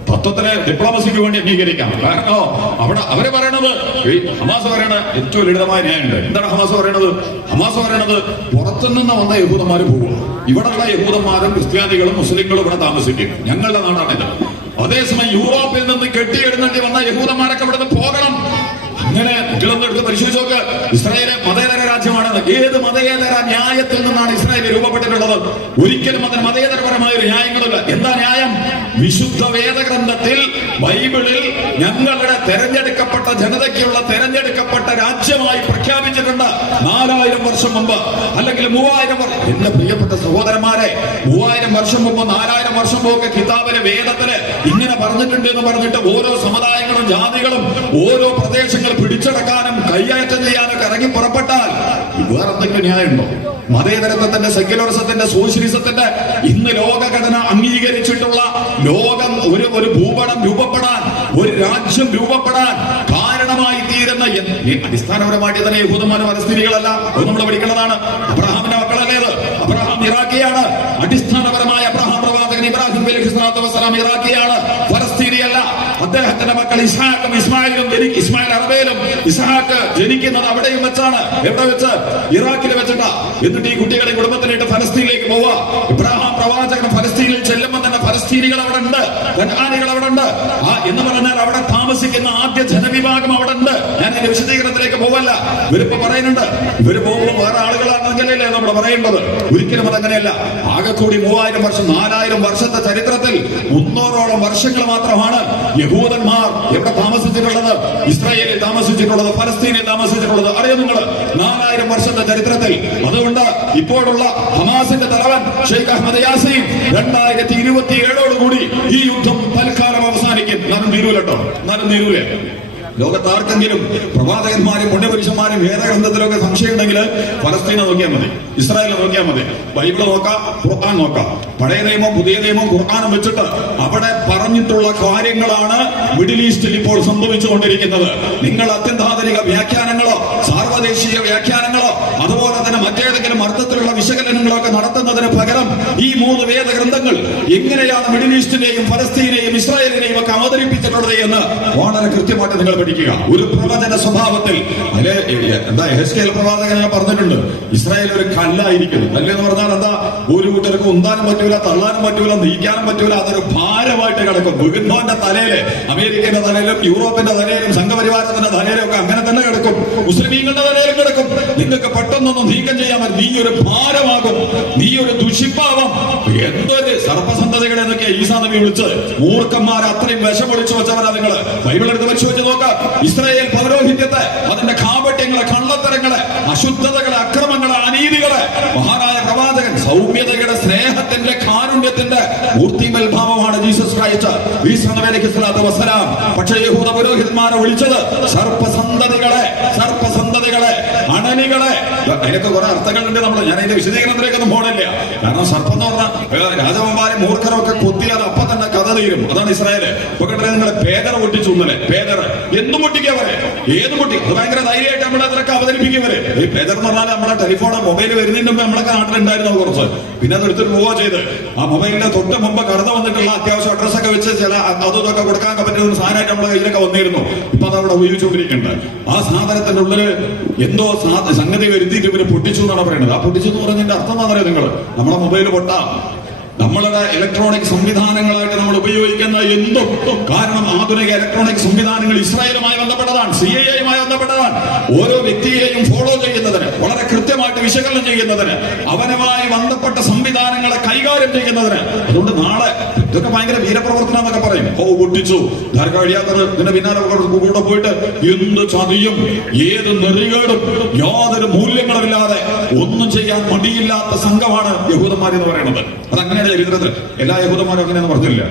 തത്വത്തിലെ ഡിപ്ലോമസിക്ക് വേണ്ടി അംഗീകരിക്കാം. കാരണം അവര് പറയണത്, ഹമാസ് പറയണ ഏറ്റവും ലളിതമായ ന്യായമുണ്ട്. എന്താണ് ഹമാസ് പറയണത്? ഹമാസ് പറയണത് പുറത്തുനിന്ന് വന്ന യഹൂദന്മാര് പോകും, ഇവിടെയുള്ള യഹൂദന്മാരും ക്രിസ്ത്യാനികളും മുസ്ലിങ്ങളും ഇവിടെ താമസിക്കും, ഞങ്ങളുടെ നാടാണിത്. അതേസമയം യൂറോപ്പിൽ നിന്ന് കെട്ടിയെടുക്കേണ്ടി വന്ന യഹൂദന്മാരൊക്കെ ഇവിടെ നിന്ന് പോകണം. അങ്ങനെ കുട്ടികളൊന്നെടുത്ത് പരിശോധിച്ച് നോക്ക്. ഇസ്രായേല് മതേതര രാജ്യമാണ്. ഏത് മതേതര ന്യായത്തിൽ നിന്നാണ് ഇസ്രായേൽ രൂപപ്പെട്ടിട്ടുള്ളത്? ഒരിക്കലും അതിന് മതേതരപരമായ ഒരു ന്യായങ്ങളില്ല. എന്താ ന്യായം? വിശുദ്ധ വേദഗ്രന്ഥത്തിൽ ബൈബിളിൽ ഞങ്ങളുടെ തെരഞ്ഞെടുക്കപ്പെട്ട ജനതയ്ക്കുള്ള തെരഞ്ഞെടുക്കപ്പെട്ട രാജ്യമായി പ്രഖ്യാപിച്ചിട്ടുണ്ട് 4000 വർഷം മുമ്പ്, അല്ലെങ്കിൽ 3000 വർഷം. എന്റെ പ്രിയപ്പെട്ട സഹോദരന്മാരെ, 3000 വർഷം മുമ്പ് 4000 വർഷം മുമ്പ് കിതാബിലെ വേദത്തില് ഇങ്ങനെ പറഞ്ഞിട്ടുണ്ട് എന്ന് പറഞ്ഞിട്ട് ഓരോ സമുദായങ്ങളും ജാതികളും ഓരോ പ്രദേശങ്ങൾ പിടിച്ചടക്കാനും കൈയാറ്റം ചെയ്യാനൊക്കെ ഇറങ്ങി പുറപ്പെട്ടാൽ വേറെ എന്തെങ്കിലും ന്യായമുണ്ടോ? മതേതരത്വത്തിന്റെ, സെക്യുലറിസത്തിന്റെ, സോഷ്യലിസത്തിന്റെ ഇന്ന് ലോകഘടന അംഗീകരിച്ചിട്ടുള്ള ലോകം ഒരു ഭൂപടം രൂപപ്പെടാൻ, ഒരു രാജ്യം രൂപപ്പെടാൻ കാരണമായി തീരുന്ന അടിസ്ഥാനപരമായിട്ട് തന്നെ യഹൂദന്മാരും ഫലസ്തീനികളല്ല. അത് നമ്മൾ പഠിക്കേണ്ടതാണ്. അബ്രഹാമിന്റെ മക്കളല്ലേത്? അബ്രഹാം ഇറാഖിയാണ്. അടിസ്ഥാനപരമായ അബ്രഹാം പ്രവാചകൻ ഇബ്രാഹിം അലൈഹിസ്സലാത്തു വസ്സലാം ഇറാഖിയാണ്, ഫലസ്തീനിയല്ല. അദ്ദേഹത്തിന്റെ മക്കൾ ഇസ്ഹാഖും ഇസ്മായിലും ഇസ്മായിൽ അറബയിലും. ഇസ്ഹാഖ് ജനിക്കുന്നത് അവിടെയും വെച്ചാണ്. എവിടെ വെച്ച്? ഇറാഖിൽ വെച്ചിട്ടാ. എന്നിട്ട് ഈ കുട്ടികളെ കുടുംബത്തിലിട്ട് ഫലസ്തീനിലേക്ക് പോവാ. ഇബ്രാഹിം പ്രവാചകൻ ഫലസ്തീനിൽ ചെല്ലുമ്പോൾ തന്നെ ഫലസ്തീനികൾ അവിടെ ഉണ്ട്, ഖനാനികൾ അവിടെ ഉണ്ട്. എന്ന് പറഞ്ഞാൽ അവിടെ താമസിക്കുന്ന ആദ്യ ജനവിഭാഗം അവിടെ ഉണ്ട്. ഞാൻ ഇതിന്റെ വിശദീകരണത്തിലേക്ക് പോവല്ല. ഇവരിപ്പോ പറയുന്നുണ്ട് ഇവര് പോകുമ്പോൾ വേറെ ആളുകളാണെങ്കിലല്ലേ നമ്മൾ പറയേണ്ടത്. ഒരിക്കലും അതങ്ങനെയല്ല. ആകെ കൂടി 3000 വർഷം, 4000 വർഷത്തെ ചരിത്രത്തിൽ 300ഓളം വർഷങ്ങൾ മാത്രമാണ് യഹൂദന്മാർ എവിടെ താമസിച്ചിട്ടുള്ളത്? ഇസ്രായേലിൽ താമസിച്ചിട്ടുള്ളത്, ഫലസ്തീനിൽ താമസിച്ചിട്ടുള്ളത്. അറിയോ നിങ്ങൾ? 4000 വർഷത്തെ ചരിത്രത്തിൽ. അതുകൊണ്ട് ഇപ്പോഴുള്ള ഹമാസിന്റെ തലവൻ ഷെയ്ഖ് അഹമ്മദ് യാസീൻ 2027 ഈ യുദ്ധം തൽക്കാലം അവസാനിക്കും. നാലും തീരൂലേ. ലോകത്താർക്കെങ്കിലും പ്രവാചകന്മാരും പുണ്യപുരുഷന്മാരും വേദഗ്രന്ഥത്തിലൊക്കെ സംശയം ഉണ്ടെങ്കിൽ ഫലസ്തീനെ നോക്കിയാൽ മതി, ഇസ്രായേലിനെ നോക്കിയാൽ മതി. ബൈബിള് നോക്കാം, ഖുർആൻ നോക്കാം. പഴയ നിയമം, പുതിയ നിയമം, ഖുർആനും വെച്ചിട്ട് അവിടെ പറഞ്ഞിട്ടുള്ള കാര്യങ്ങളാണ് മിഡിൽ ഈസ്റ്റിൽ ഇപ്പോൾ സംഭവിച്ചുകൊണ്ടിരിക്കുന്നത്. നിങ്ങൾ അത്യന്താധുനിക വ്യാഖ്യാനങ്ങളോ സാർവദേശീയ വ്യാഖ്യാനങ്ങളോ അതുപോലെ തന്നെ മറ്റേതെങ്കിലും അർത്ഥത്തിലുള്ള വിശകലനങ്ങളോ ഒക്കെ നടത്തുന്നതിന് പകരം ഈ 3 വേദഗ്രന്ഥങ്ങൾ എങ്ങനെയാണ് മിഡിൽ ഈസ്റ്റിനെയും ഫലസ്തീനെയും ഇസ്രായേലിനെയും ഒക്കെ അവതരിപ്പിച്ചിട്ടുള്ളത് എന്ന് വളരെ കൃത്യമായിട്ട് നിങ്ങൾ പഠിക്കുക. ഒരു പ്രവചന സ്വഭാവത്തിൽ അതിലെ എന്താ ഹെസ്കേൽ പ്രവാചകൻ പറഞ്ഞിട്ടുണ്ട്, ഇസ്രായേൽ ഒരു കല്ലായിരിക്കുന്നു. കല്ലെന്ന് പറഞ്ഞാൽ എന്താ, ഒരു കൂട്ടർക്ക് ഉന്താനും പറ്റൂല, തള്ളാനും പറ്റൂല, നീക്കാനും പറ്റൂല, അതൊരു ഭാരമായിട്ട് കിടക്കും. ബുഗൻഹോന്റെ തലയില്, അമേരിക്കന്റെ തലയിലും യൂറോപ്പിന്റെ തലയിലും സംഘപരിവാരത്തിന്റെ തലയിലും ഒക്കെ അങ്ങനെ തന്നെ കിടക്കും. മുസ്ലിമീങ്ങളുടെ തലയിലും കിടക്കും. നിങ്ങൾക്ക് പെട്ടെന്നൊന്നും നീക്കം ചെയ്യാൻ പറ്റും. നീ ഒരു ഭാരമാകും, നീ ഒരു ദുഷിപ്പാവും. എന്തൊരു സർപ്പസന്തതികളെ എന്നൊക്കെ ഈസാ നബി വിളിച്ച് മൂർഖന്മാരെ അത്രയും വിഷമൊളിച്ചു വെച്ചവരാ നിങ്ങള്. ബൈബിൾ എടുത്ത് വെച്ച് നോക്ക. ഇസ്രായേൽ പൗരോഹിത്യത്തെ, അതിന്റെ കാപട്യങ്ങളെ, കള്ളത്തരങ്ങളെ, അശുദ്ധതകളെ, അക്രമങ്ങളെ, അനീതികളെ മഹാനായ പ്രവാചകൻ സൗമ്യതയുടെ, സ്നേഹത്തിന്റെ, കാരുണ്യത്തിന്റെ മൂർത്തിമൽഭാവമാണ് ജീസസ് ക്രൈസ്റ്റ് ഈസാ നബി അലൈഹിസ്സലാത്തു വസ്സലാം. പക്ഷേ യഹൂദ പുരോഹിതന്മാരെ വിളിച്ചത് സർപ്പസന്തതികളെ, സർപ്പസന്തതികളെ, അണനികളെ. അതിനൊക്കെ കുറെ അർത്ഥങ്ങളുണ്ട്. ഞാൻ അതിന്റെ വിശദീകരണത്തിലേക്കൊന്നും പോണില്ല. കാരണം സർപ്പം എന്ന് പറഞ്ഞാൽ രാജവന്മാരെ മൂർഖരൊക്കെ കൊത്തിയാൽ അപ്പൊ തന്നെ കഥ തീരും. അതാണ് ഇസ്രായേല്. ഇപ്പൊ കണ്ടേ നിങ്ങളെ പേദർ പൊട്ടിച്ചു. ഇന്നലെ പേദർ എന്തും പൊട്ടിക്കവരെ, ഏത് പൊട്ടി, അത് ഭയങ്കര ധൈര്യമായിട്ട് നമ്മളെ അതിലൊക്കെ അവതരിപ്പിക്കവരെ. ഈ പേദർ എന്ന് പറഞ്ഞാൽ നമ്മുടെ ടെലിഫോൺ, മൊബൈൽ വരുന്നതിന് മുമ്പ് നമ്മളൊക്കെ നാട്ടിലുണ്ടായിരുന്നു കുറച്ച്. പിന്നെ അത് എടുത്തിട്ട് പോവുക ചെയ്ത് ആ മൊബൈലിന്റെ തൊട്ട് മുമ്പ് കടന്നു വന്നിട്ടുള്ള അത്യാവശ്യം അഡ്രസ്സൊക്കെ വെച്ച് ചില അതും ഇതൊക്കെ കൊടുക്കാൻ പറ്റുന്ന സാധനമായിട്ട് നമ്മുടെ കയ്യിലൊക്കെ വന്നിരുന്നു. ഇപ്പൊ അതവിടെ ഉപയോഗിച്ചുകൊണ്ടിരിക്കുന്നുണ്ട്. ആ സാധനത്തിന്റെ ഉള്ളില് എന്തോ സംഗതി വരുത്തിയിട്ട് ഇവര് പൊട്ടിച്ചു എന്നാണ് പറയുന്നത്. ആ പൊട്ടിച്ചു എന്ന് പറഞ്ഞതിന്റെ അർത്ഥം എന്താ പറയുക നിങ്ങൾ? നമ്മുടെ മൊബൈൽ പൊട്ടാം, നമ്മളുടെ ഇലക്ട്രോണിക് സംവിധാനങ്ങളായിട്ട് നമ്മൾ ഉപയോഗിക്കുന്ന എന്തും. കാരണം ആധുനിക ഇലക്ട്രോണിക് സംവിധാനങ്ങൾ ഇസ്രായേലുമായി ബന്ധപ്പെട്ടതാണ്, CIA-യുമായി ബന്ധപ്പെട്ടതാണ്. ഓരോ വ്യക്തിയെയും ഫോളോ ചെയ്യുന്നതിന്, വളരെ കൃത്യമായിട്ട് വിശകലനം ചെയ്യുന്നതിന്, അവനുമായി ബന്ധപ്പെട്ട സംവിധാനങ്ങളെ കൈകാര്യം ചെയ്യുന്നതിന്. അതുകൊണ്ട് നാളെ ഇതൊക്കെ ഭയങ്കര വീരപ്രവർത്തനം എന്നൊക്കെ പറയും. പൊട്ടിച്ചു, കഴിയാത്തത് ഇതിന്റെ പിന്നാലെ കൂടെ പോയിട്ട് എന്ത് ചതിയും ഏത് നെറികേടും യാതൊരു മൂല്യങ്ങളുമില്ലാതെ ഒന്നും ചെയ്യാൻ മടിയില്ലാത്ത സംഘമാണ് യഹൂദന്മാരെന്ന് പറയുന്നത്. അതങ്ങനെയാണ് ചരിത്രത്തിൽ. എല്ലാ യഹൂദന്മാരും അങ്ങനെയെന്ന് പറഞ്ഞില്ല.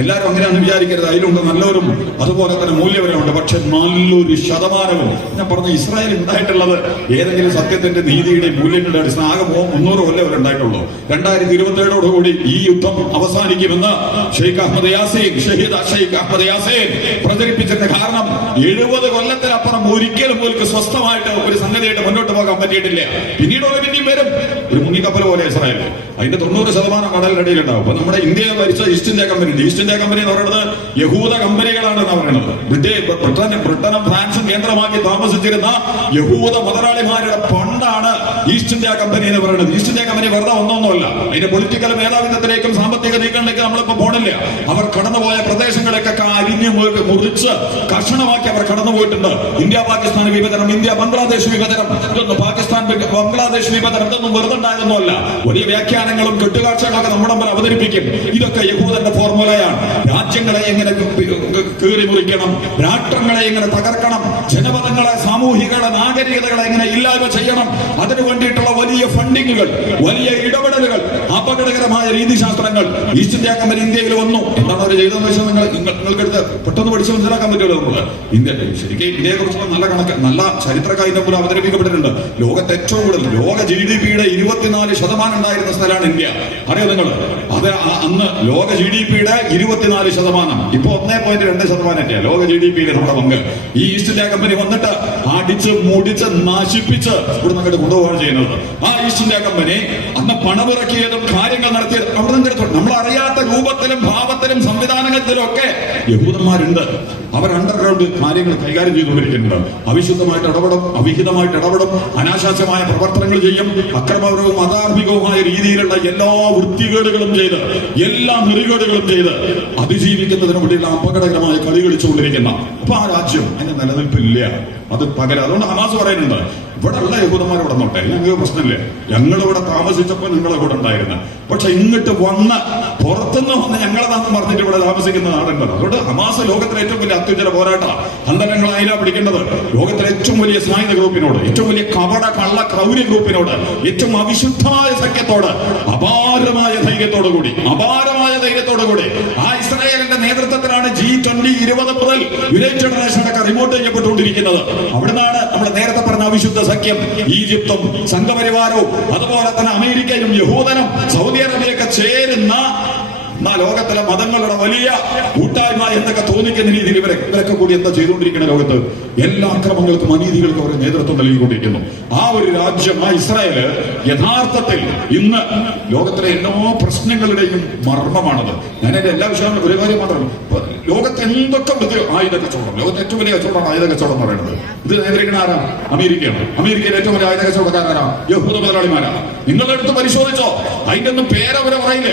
എല്ലാവരും അങ്ങനെയാണെന്ന് വിചാരിക്കരുത്. അതിലുണ്ട് നല്ലവരും അതുപോലെ തന്നെ മൂല്യവരുമുണ്ട്. പക്ഷെ നല്ലൊരു ശതമാനവും, ഞാൻ പറഞ്ഞ ഇസ്രായേൽ ഉണ്ടായിട്ടുള്ളത് ഏതെങ്കിലും സത്യത്തിന്റെ, നീതിയുടെ, മൂല്യങ്ങളുടെ അടിസ്ഥാനം ആകെ 300 കൊല്ലം അവരുണ്ടായിട്ടുള്ളൂ. 2027 ഈ യുദ്ധം അവസാനിക്കുമെന്ന് ഷെയ്ഖ് അഹമ്മദ് യാസീൻ, ഷഹീദ് ഷെയ്ഖ് അഹമ്മദ് യാസീൻ പ്രചരിപ്പിച്ചതിന്റെ കാരണം 70 കൊല്ലത്തിനപ്പുറം ഒരിക്കലും പോലും സ്വസ്ഥമായിട്ട് ഒരു സംഗതിയായിട്ട് മുന്നോട്ട് പോകാൻ പറ്റിയിട്ടില്ല. പിന്നീട് പിന്നെയും വരും. ഒരു മുങ്ങിക്കപ്പൽ പോലെ ഇസ്രായേൽ. അതിന്റെ 90% കടലിനടിയിലുണ്ടാവും. അപ്പൊ നമ്മുടെ ഇന്ത്യയെ ഭരിച്ച east India company, east India company എന്ന് പറയുന്നത് യഹൂദ കമ്പനികളാണ് എന്ന് പറയുന്നത്. ബ്രിട്ടനും ഫ്രാൻസും കേന്ദ്രമാക്കി താമസിച്ചിരുന്ന യഹൂദ മുതലാളിമാരുടെ ഫണ്ടാണ് ഈസ്റ്റ് ഇന്ത്യ കമ്പനി എന്ന് പറയുന്നത്. ഈസ്റ്റ് ഇന്ത്യ കമ്പനി വെറുതെ ഒന്നൊന്നുമല്ല. അതിന്റെ പൊളിറ്റിക്കൽ മേധാവിത്വത്തിലേക്കും സാമ്പത്തിക നീക്കങ്ങളിലേക്കും നമ്മളിപ്പോ പോണില്ല. അവർ കടന്നുപോയ പ്രദേശങ്ങളൊക്കെ അരിഞ്ഞു മുറിച്ച് കഷണമാക്കി അവർ കടന്നുപോയിട്ടുണ്ട്. ഇന്ത്യ പാകിസ്ഥാൻ വിഭജനം, ഇന്ത്യ ബംഗ്ലാദേശ് വിഭജനം, ഇതൊന്നും പാകിസ്ഥാൻ ബംഗ്ലാദേശ് വിഭജനം ഇതൊന്നും വെറുതെ ഉണ്ടായതൊന്നുമല്ല. വലിയ വ്യാഖ്യാനങ്ങളും കെട്ടുകാഴ്ചകളൊക്കെ നമ്മുടെ മുമ്പിൽ അവതരിപ്പിക്കും. ഇതൊക്കെ യഹൂദന്റെ ഫോർമുലയാണ്. രാജ്യങ്ങളെ എങ്ങനെ കീറി മുറിക്കണം, രാഷ്ട്രങ്ങളെ എങ്ങനെ തകർക്കണം, ജനപദങ്ങളെ, സാമൂഹികളെ, നാഗരികതകളെ എങ്ങനെ ഇല്ലായ്മ ചെയ്യണം, അതിനു വേണ്ടിയിട്ടുള്ള വലിയ ഫണ്ടിങ്ങുകൾ, വലിയ ഇടപെടലുകൾ, അപകടകരമായ രീതിശാസ്ത്രങ്ങൾ ഈസ്റ്റ് ഇന്ത്യ കമ്പനി ഇന്ത്യയിൽ വന്നു. എന്താണ് അവർ ചെയ്തതെന്ന് വെച്ചാൽ നിങ്ങൾക്കെടുത്ത് പെട്ടെന്ന് പഠിച്ച് മനസ്സിലാക്കാൻ പറ്റുമല്ലോ. നമ്മള് ശരിക്കും ഇന്ത്യയെ കുറിച്ചുള്ള നല്ല ചരിത്രകാര്യം പോലും അവതരിപ്പിക്കപ്പെട്ടിട്ടുണ്ട്. ലോകത്തെ ഏറ്റവും കൂടുതൽ ലോക GDP-യുടെ 24% ഉണ്ടായിരുന്ന സ്ഥലമാണ് ഇന്ത്യ. അറിയോ നിങ്ങൾ? അത് അന്ന് ലോക GDP-യുടെ 24%. ഇപ്പൊ 1.2% ലോക GDP-യിലെ നമ്മുടെ പങ്ക്. ഈ ഈസ്റ്റ് ഇന്ത്യ കമ്പനി വന്നിട്ട് അടിച്ച് മുടിച്ച് നശിപ്പിച്ച് ഇവിടെ നിന്നിട്ട് കൊണ്ടുപോവുകയാണ് ചെയ്യുന്നത്. ആ ഈസ്റ്റ് ഇന്ത്യ കമ്പനി അന്ന് പണമിറക്കിയതും കാര്യങ്ങൾ നടത്തിയതും അവിടെ നിന്ന് നമ്മൾ അറിയാത്ത രൂപത്തിലും ഭാവത്തിലും സംവിധാനങ്ങളിലും ഒക്കെ യഹൂദന്മാരുണ്ട്. അവർ അണ്ടർഗ്രൗണ്ട് കാര്യങ്ങൾ കൈകാര്യം ചെയ്തുകൊണ്ടിരിക്കുന്നുണ്ട്. അവിശുദ്ധമായിട്ട് ഇടപെടും, അവിഹിതമായിട്ട് ഇടപെടും, അനാശാസ്യമായ പ്രവർത്തനങ്ങൾ ചെയ്യും, അക്രമപരവും അധാർമികവുമായ രീതിയിലുള്ള എല്ലാ വൃത്തികേടുകളും ചെയ്ത്, എല്ലാ നെറികേടുകളും ചെയ്ത് അതിജീവിക്കുന്നതിന് വേണ്ടിയുള്ള അപകടകരമായ കളി കളിച്ചുകൊണ്ടിരിക്കുന്ന അപ്പൊ ആ രാജ്യം അതിന്റെ നിലനിൽപ്പില്ല. അത് പകരം അതുകൊണ്ട് ഹമാസ് പറയുന്നുണ്ട്, ഇവിടെ ഉള്ള യഹൂദന്മാർ ഇവിടെ നോട്ടെ, ഞങ്ങൾക്ക് പ്രശ്നമില്ല, ഞങ്ങളിവിടെ താമസിച്ചപ്പോൾ നിങ്ങളെ കൂടെ ഉണ്ടായിരുന്നു. പക്ഷെ ഇങ്ങോട്ട് വന്ന് പുറത്തുനിന്ന് വന്ന് ഞങ്ങളതാന്ന് പറഞ്ഞിട്ട് ഇവിടെ താമസിക്കുന്ന നാടുണ്ടല്ലോ. അതുകൊണ്ട് ഹമാസ് ലോകത്തിലെ ഏറ്റവും വലിയ അത്യുജ്വല പോരാട്ട അന്തരങ്ങളായില്ല പിടിക്കേണ്ടത്. ലോകത്തിലെ ഏറ്റവും വലിയ സായുധ ഗ്രൂപ്പിനോട്, ഏറ്റവും വലിയ കപട കള്ള ക്രൗര്യ ഗ്രൂപ്പിനോട്, ഏറ്റവും അവിശുദ്ധമായ സഖ്യത്തോട്, അപാരമായ ധൈര്യത്തോടു കൂടി ആ ഇസ്രായേലിന്റെ നേതൃത്വത്തിലാണ് G20 20 മുതൽ യുണൈറ്റഡ് നേഷനൊക്കെ റിമോട്ട് ചെയ്യപ്പെട്ടുകൊണ്ടിരിക്കുന്നത്. അവിടുന്നാണ് നമ്മൾ നേരത്തെ പറഞ്ഞ അവിശുദ്ധ സഖ്യം ഈജിപ്തും സംഘപരിവാരവും അതുപോലെ തന്നെ അമേരിക്കയും യഹൂദനും സൗദി അറേബ്യയൊക്കെ ചേരുന്ന എന്നാ ലോകത്തിലെ മതങ്ങളുടെ വലിയ കൂട്ടായ്മ എന്നൊക്കെ തോന്നിക്കുന്ന രീതിയിൽ ഇവരൊക്കെ കൂടി എന്താ ചെയ്തുകൊണ്ടിരിക്കുന്ന ലോകത്ത് എല്ലാ അക്രമങ്ങൾക്കും അനീതികൾക്കും അവർ നേതൃത്വം നൽകിക്കൊണ്ടിരിക്കുന്നു. ആ ഒരു രാജ്യം, ആ ഇസ്രായേല് യഥാർത്ഥത്തിൽ ഇന്ന് ലോകത്തിലെ എല്ലാ പ്രശ്നങ്ങളുടെയും മർമ്മമാണത്. ഞാൻ എന്റെ എല്ലാ വിഷയങ്ങളും ഒരു കാര്യം മാത്രമല്ല, ലോകത്ത് എന്തൊക്കെ ആയുധ കച്ചവടം, ലോകത്തെ ഏറ്റവും വലിയ കച്ചവടമാണ് ആയുധ കച്ചവടം എന്ന് പറയുന്നത്. ഇത് നിയന്ത്രിക്കുന്ന ആരാ? അമേരിക്കയാണ്. അമേരിക്കയിലെ ഏറ്റവും വലിയ ആയുധ കച്ചവടക്കാരാ? യഹൂദ മുതലാളിമാരാ. നിങ്ങളെടുത്ത് പരിശോധിച്ചോ, അതിന്റെ ഒന്നും പേരവരെ പറയില്ല.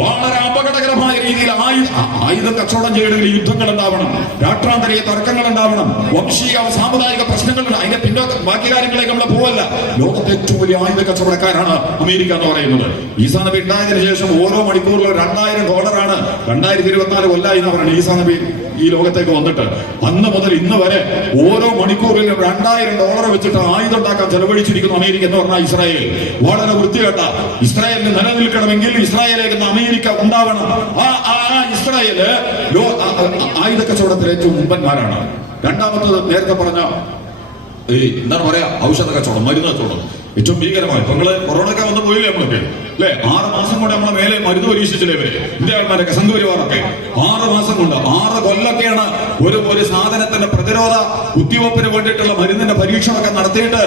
വളരെ അപകടകരമായ രീതിയിൽ ആയുധ കച്ചവടം ചെയ്യണമെങ്കിൽ യുദ്ധങ്ങൾ ഉണ്ടാവണം, രാഷ്ട്രാന്തരീയ തർക്കങ്ങൾ ഉണ്ടാവണം, വംശീയ സാമുദായിക പ്രശ്നങ്ങൾ. അതിന്റെ പിന്നോക്ക ബാക്കി കാര്യങ്ങളിലേക്ക് നമ്മൾ പോവല്ല. ലോകത്തെ ഏറ്റവും വലിയ ആയുധ കച്ചവടക്കാരാണ് അമേരിക്ക എന്ന് പറയുന്നത്. ഈസാ നബി ഉണ്ടായതിനു ശേഷം ഓരോ മണിക്കൂറിലും $2000 2024 കൊല്ലായി എന്ന് പറയുന്നത് ഈസാ നബി ഈ ലോകത്തേക്ക് വന്നിട്ട് അന്ന് മുതൽ ഇന്ന് വരെ ഓരോ മണിക്കൂറിലും $2000 വെച്ചിട്ട് ആയുധം ഉണ്ടാക്കാൻ ചെലവഴിച്ചിരിക്കുന്നു അമേരിക്ക എന്ന് പറഞ്ഞാൽ ഇസ്രായേൽ. വളരെ വൃത്തികെട്ട ഇസ്രായേലിന് നിലനിൽക്കണമെങ്കിൽ ഇസ്രായേലിലേക്ക് അമേരിക്ക ഉണ്ടാവണം. ആ ഇസ്രായേല് ആയുധ കച്ചവടത്തിൽ ഏറ്റവും മുമ്പന്മാരാണ്. രണ്ടാമത്തത് നേരത്തെ പറഞ്ഞ എന്താണ് പറയാ, ഔഷധ കച്ചവടം, മരുന്ന് കച്ചവടം ഏറ്റവും ഭീകരമായി. ഇപ്പൊ നിങ്ങള് കൊറോണയൊക്കെ വന്ന് പോയില്ലേ നമ്മളൊക്കെ, അല്ലെ? 6 മാസം കൊണ്ട് നമ്മളെ മേലെ മരുന്ന് പരീക്ഷിച്ചില്ലേ ഇവര്, ഇന്ത്യ ആൾക്കാരൊക്കെ, സംഘപരിവാറൊക്കെ 6 മാസം കൊണ്ട് 6 കൊല്ലൊക്കെയാണ് ഒരു സാധനത്തിന്റെ പ്രതിരോധ കുത്തിവെപ്പിന് വേണ്ടിയിട്ടുള്ള മരുന്നിന്റെ പരീക്ഷണമൊക്കെ നടത്തിയിട്ട്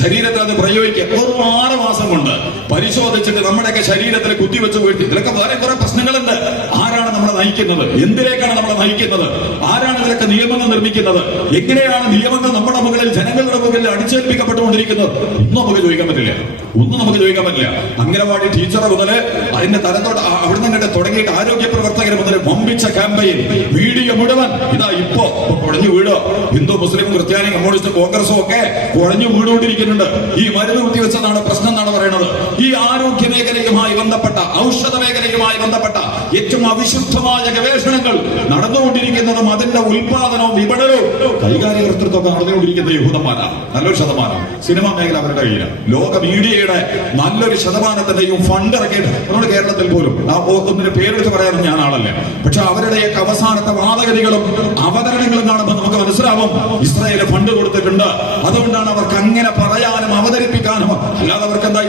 ശരീരത്തിൽ അത് പ്രയോഗിക്കുക. ഒരു 6 മാസം കൊണ്ട് പരിശോധിച്ചിട്ട് നമ്മുടെയൊക്കെ ശരീരത്തിൽ കുത്തിവെച്ച് വീഴ്ത്തി. ഇതിലൊക്കെ വേറെ കുറെ പ്രശ്നങ്ങളുണ്ട്. ആരാണ് നമ്മളെ നയിക്കുന്നത്? എന്തിലേക്കാണ് നമ്മളെ നയിക്കുന്നത്? ആരാണ് ഇതിലൊക്കെ നിയമങ്ങൾ നിർമ്മിക്കുന്നത്? എങ്ങനെയാണ് നിയമങ്ങൾ നമ്മുടെ മുകളിൽ, ജനങ്ങളുടെ മുകളിൽ അടിച്ചേൽപ്പിക്കപ്പെട്ടുകൊണ്ടിരിക്കുന്നത്? ഒന്നും നമുക്ക് ചോദിക്കാൻ പറ്റില്ല. അംഗനവാടി ടീച്ചറെ മുതല് അതിന്റെ തലത്തോട് അവിടുന്ന് കണ്ട് തുടങ്ങിയിട്ട് ആരോഗ്യ പ്രവർത്തകർ മുതൽ വമ്പിച്ച ക്യാമ്പയിൻ, മീഡിയ മുഴുവൻ ഇതാ ഇപ്പോ കുഴഞ്ഞു വീടോ, ഹിന്ദു മുസ്ലിം ക്രിസ്ത്യാനി കമ്മ്യൂണിസ്റ്റ് കോൺഗ്രസും ഒക്കെ കുഴഞ്ഞു വീടുകൊണ്ടിരിക്കുന്നുണ്ട്. ഈ മരുന്ന് കുത്തിവെച്ചതാണ് പ്രശ്നം എന്നാണ് പറയുന്നത്. ഈ ആരോഗ്യ മേഖലയുമായി ബന്ധപ്പെട്ട, ഔഷധ മേഖലയുമായി ബന്ധപ്പെട്ട ഏറ്റവും അവിശുദ്ധമായ ഗവേഷണങ്ങൾ നടന്നുകൊണ്ടിരിക്കുന്നതും അതിന്റെ ഉൽപാദനവും വിപണനവും കൈകാര്യകർത്തൃത്വമൊക്കെ നടന്നുകൊണ്ടിരിക്കുന്ന യഹൂദന്മാരാണ്. നല്ലൊരു ശതമാനം. സിനിമാ മേഖല അവരുടെ കയ്യിലാണ്. ലോക മീഡിയയുടെ നല്ലൊരു ശതമാനത്തിന്റെയും ഫണ്ട് ഇറക്കിയിട്ട് നമ്മുടെ കേരളത്തിൽ പോലും ഒന്നിന്റെ പേരെടുത്ത് പറയാനും ഞാൻ ആളല്ല, പക്ഷെ അവരുടെയൊക്കെ അവസാനത്തെ വാദഗതികളും അവതരണങ്ങളും കാണുമ്പോൾ നമുക്ക് മനസ്സിലാവും ഇസ്രായേൽ ഫണ്ട് കൊടുത്തിട്ടുണ്ട്. അതുകൊണ്ടാണ് അവർക്ക് അങ്ങനെ പറയാനും അവതരിപ്പിക്കാനും. അല്ലാതെ അവർക്ക് എന്താ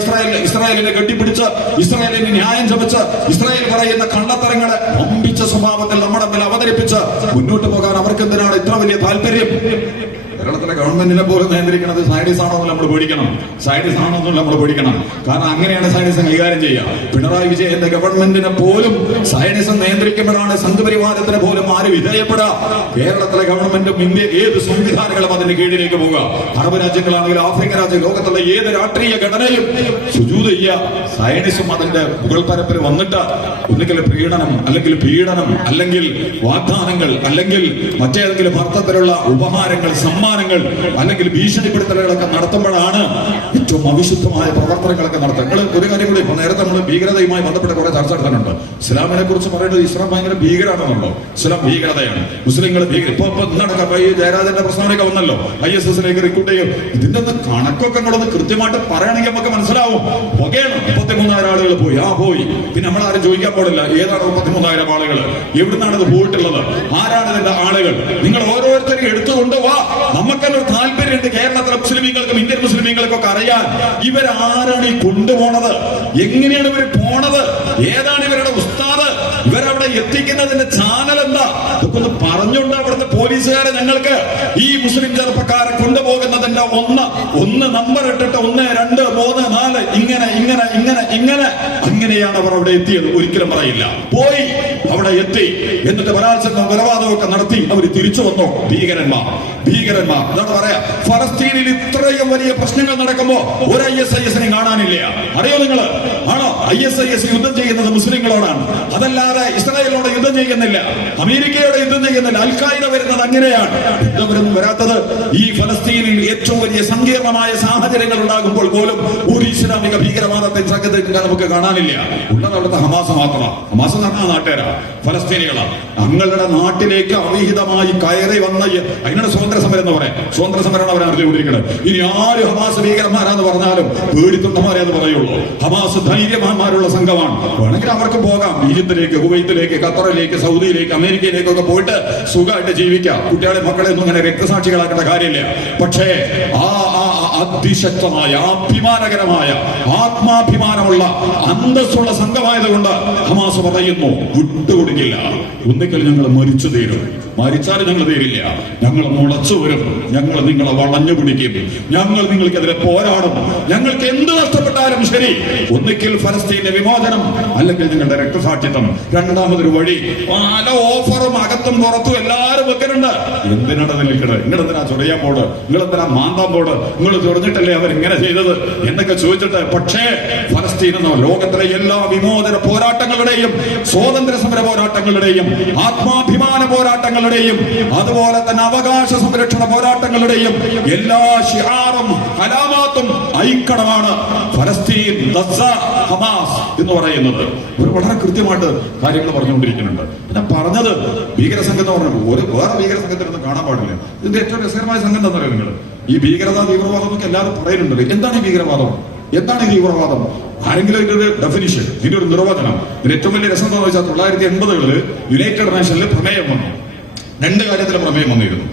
ഇസ്രായേലിനെ കെട്ടിപ്പിടിച്ച് ഇസ്രായേലിന് ന്യായം ചമച്ച് ഇസ്രായേൽ പറയുന്ന കള്ളത്തരങ്ങളെ ഒമ്പിച്ച സ്വഭാവത്തിൽ നമ്മുടെ മേൽ അവതരിപ്പിച്ച് മുന്നോട്ട് പോകാൻ അവർക്ക് എന്തിനാണ് ഇത്ര വലിയ താല്പര്യം? കേരളത്തിലെ ഗവൺമെന്റിനെ പോലും നിയന്ത്രിക്കുന്നത് സയൻസ് ആണോന്നും നമ്മൾ പേടിക്കണം. കാരണം അങ്ങനെയാണ് സയൻസ് കൈകാര്യം ചെയ്യുക. പിണറായി വിജയന്റെ ഗവൺമെന്റിനെ പോലും സയൻസ് നിയന്ത്രിക്കുമ്പോഴാണ് സംഘപരിവാരത്തിന് പോലും ആര് വിധേയപ്പെടുക. കേരളത്തിലെ ഗവൺമെന്റും ഇന്ത്യ ഏത് സംവിധാനങ്ങളും അതിന്റെ കീഴിലേക്ക് പോവുക. അറബ് രാജ്യങ്ങളാണെങ്കിൽ ആഫ്രിക്കൻ രാജ്യം, ലോകത്തുള്ള ഏത് രാഷ്ട്രീയ ഘടനയും സുജൂദ് ചെയ്യുക. സയൻസും അതിന്റെ മുകൾ പരപ്പിൽ വന്നിട്ട് ഒന്നുകിൽ പ്രീണനം, അല്ലെങ്കിൽ പീഡനം, അല്ലെങ്കിൽ വാഗ്ദാനങ്ങൾ, അല്ലെങ്കിൽ മറ്റേതെങ്കിലും അർത്ഥത്തിലുള്ള ഉപഹാരങ്ങൾ, സമ്മാനങ്ങൾ, അല്ലെങ്കിൽ ഭീഷണിപ്പെടുത്തലുകളൊക്കെ നടത്തുമ്പോഴാണ് ഏറ്റവും അവിശുദ്ധമായ പ്രവർത്തനങ്ങളൊക്കെ നടത്തുന്നത്. ഒരു കാര്യം കൂടി, ഇപ്പൊ നേരത്തെ നമ്മൾ ഭീകരതയുമായി ബന്ധപ്പെട്ട കുറെ ചർച്ച നടത്തുന്നുണ്ട്. ഇസ്ലാമിനെ കുറിച്ച് പറയുന്നത് ഇസ്ലാം ഭയങ്കര ഭീകരമാണെന്നുണ്ടോ? ഇസ്ലാം ഭീകരതയാണ്, മുസ്ലിങ്ങൾ ഭീകര. ഇപ്പൊ നടക്കാം ഈ ജയരാജന്റെ പ്രശ്നമൊക്കെ വന്നല്ലോ, ISSലേക്ക് റിക്രൂട്ട് ചെയ്യും. ഇതിന്റെ ഒന്ന് കണക്കൊക്കെ നിങ്ങളൊന്ന് കൃത്യമായിട്ട് പറയുകയാണെങ്കിൽ നമുക്ക് മനസ്സിലാവും. പുകയാണ്. 33,000 ആളുകൾ പോയി. പിന്നെ നമ്മളാരും ചോദിക്കാൻ പാടില്ല ഏതാണ് 33,000 ആളുകൾ, എവിടുന്നാണ് ഇത് പോയിട്ടുള്ളത്, ആരാണ് ഇതിന്റെ ആളുകൾ. നിങ്ങൾ ഓരോരുത്തരും എടുത്തുകൊണ്ട് വാ. നമുക്കെല്ലാം താല്പര്യമുണ്ട് കേരളത്തിലെ മുസ്ലിമീങ്ങൾക്കും ഇന്ത്യൻ മുസ്ലിമീങ്ങൾക്കും ഒക്കെ അറിയാൻ ഇവരാരാണ് ഈ കൊണ്ടുപോണത്, എങ്ങനെയാണ് ഇവർ പോണത്, ഏതാണ് ഇവരുടെ ഉസ്താദ്, ഇവരവിടെ എത്തിക്കുന്നതിന്റെ ചാനൽ എന്താ, ഇതൊക്കെ ഒന്ന് പറഞ്ഞുകൊണ്ട് അവിടുത്തെ പോലീസുകാരെ ഞങ്ങൾക്ക് ഈ മുസ്ലിം ചെറുപ്പക്കാരെ കൊണ്ടുപോകുന്നതിന്റെ ഒന്ന് നമ്പർ ഇട്ടിട്ട് 1, 2, 3, 4 ഇങ്ങനെ അങ്ങനെയാണ് അവർ അവിടെ എത്തിയത്. ഒരിക്കലും പറയില്ല. പോയി അവിടെ എത്തി, എന്നിട്ട് ബലാത്സംഗം കൊലപാതകമൊക്കെ നടത്തി അവർ തിരിച്ചു വന്നു. ഭീകരന്മാർ എന്താണ് പറയാ. ഫലസ്തീനിൽ ഇത്രയും വലിയ പ്രശ്നങ്ങൾ നടക്കുമ്പോ ഒരു ISIS കാണാനില്ല. അറിയോ നിങ്ങള്? ആണോ? ISIS യുദ്ധം ചെയ്യുന്നത് മുസ്ലിങ്ങളോടാണ്, അതല്ലാതെ ഇസ്രായേലിനോട് യുദ്ധം ചെയ്യുന്നില്ല, അമേരിക്കയോട് യുദ്ധം ചെയ്യുന്നില്ല. അൽ-ഖായിദ വരുന്നത് അങ്ങനെയാണ്. യുദ്ധമൊന്നും വരാത്തത് ഈ ഫലസ്തീനിൽ ഏറ്റവും വലിയ സങ്കീർണമായ സാഹചര്യങ്ങൾ ഉണ്ടാകുമ്പോൾ പോലും ഒരു ഇസ്ലാമിക ഭീകരവാദത്തെ സംഘത്തിൽ നമുക്ക് കാണാനില്ല. ഉള്ളത് അവിടുത്തെ ഹമാസ് മാത്രമാണ്. ഹമാസ് നടന്ന നാട്ടുകാരാ, ഫലസ്തീനികളാണ്. തങ്ങളുടെ നാട്ടിലേക്ക് അവിഹിതമായി കയറി വന്ന അതിനാണ് സ്വാതന്ത്ര്യ സമരം എന്ന് പറയാം. സ്വാതന്ത്ര്യ സമരമാണ് അവർ നടത്തിക്കൊണ്ടിരിക്കുന്നത്. ഇനി ആര് ഹമാസ് ഭീകരന്മാരാന്ന് പറഞ്ഞാലും പേടിത്തൊണ്ടമാരെ എന്ന് പറയുള്ളൂ. ഹമാസ് ധൈര്യമാന്മാരുള്ള സംഘമാണ്. വേണമെങ്കിൽ അവർക്ക് പോകാം ഈജിപ്തിലേക്ക്, കുവൈത്തിലേക്ക്, ഖത്തറിലേക്ക്, സൗദിയിലേക്ക്, അമേരിക്കയിലേക്കൊക്കെ പോയിട്ട് സുഖമായിട്ട് ജീവിക്കാം. കുട്ടികളെ മക്കളെ ഒന്നും അങ്ങനെ രക്തസാക്ഷികളാക്കേണ്ട കാര്യമില്ല. പക്ഷേ അതിശക്തമായ അഭിമാനകരമായ ആത്മാഭിമാനമുള്ള അന്തസ്സുള്ള സംഘമായതുകൊണ്ട് ഹമാസ് പറയുന്നു, വിട്ടുകൊടുക്കില്ല. ഒന്നിക്കൽ ഞങ്ങൾ മരിച്ചു തീരും, മരിച്ചാലും ഞങ്ങൾ തീരില്ല, ഞങ്ങൾ മുളച്ചു വരും, ഞങ്ങൾ നിങ്ങളെ വളഞ്ഞു പിടിക്കും, ഞങ്ങൾ നിങ്ങൾക്കെതിരെ പോരാടും, ഞങ്ങൾക്ക് എന്ത് നഷ്ടപ്പെട്ടാലും ശരി, ഒന്നിക്കൽ ഫലസ്തീന്റെ വിമോചനം, അല്ലെങ്കിൽ നിങ്ങളുടെ രക്തസാക്ഷിത്വം. രണ്ടാമതൊരു വഴി, പല ഓഫറും അകത്തും പുറത്തും എല്ലാവരും വെക്കുന്നുണ്ട്. എന്തിനാണ് നിൽക്കണത്? നിങ്ങളെന്തിനാ ചൊറിയാൻ പോട്, നിങ്ങളെന്തിനാ മാന്താൻ പോട്, നിങ്ങൾ ചൊറിഞ്ഞിട്ടല്ലേ അവരിങ്ങനെ ചെയ്തത് എന്നൊക്കെ ചോദിച്ചിട്ട്. പക്ഷേ ഫലസ്തീൻ എന്ന ലോകത്തിലെ എല്ലാ വിമോചന പോരാട്ടങ്ങളുടെയും സ്വാതന്ത്ര്യ സമര പോരാട്ടങ്ങളുടെയും ആത്മാഭിമാന പോരാട്ടങ്ങളുടെയും അതുപോലെ തന്നെ അവകാശ സംരക്ഷണ പോരാട്ടങ്ങളുടെയും എല്ലാ ഷിആറും അലാമാത്തും ഐക്യമാണ് ഫലസ്തീൻ, ഗസ, ഹമാസ് എന്ന് പറയുന്നത്. ഒരു വളരെ കൃത്യമായിട്ട് കാര്യങ്ങൾ പറഞ്ഞുകൊണ്ടിരിക്കുന്നുണ്ട്. ഞാൻ പറഞ്ഞത് ഭീകര സംഘം എന്ന് പറഞ്ഞു, ഒരു വേറെ ഭീകര സംഘത്തിനൊന്നും കാണാൻ പാടില്ല. ഇതിന്റെ ഏറ്റവും രസകരമായ സംഘം എന്താ പറയുക, നിങ്ങൾ ഈ ഭീകരത തീവ്രവാദം എന്നൊക്കെ എല്ലാവരും പറയുന്നുണ്ടല്ലോ. എന്താണ് ഈ ഭീകരവാദം? എന്താണ് ഈ തീവ്രവാദം? ആരെങ്കിലും ഇതിന്റെ ഒരു ഡെഫിനിഷൻ, ഇതിന്റെ ഒരു നിർവചനം. ഇതിന്റെ ഏറ്റവും വലിയ രസം എന്താണെന്ന് വെച്ചാൽ 1980 യുണൈറ്റഡ് നേഷനിൽ പ്രമേയം വന്നു. രണ്ട് കാര്യത്തിലും പ്രമേയം വന്നിരുന്നു.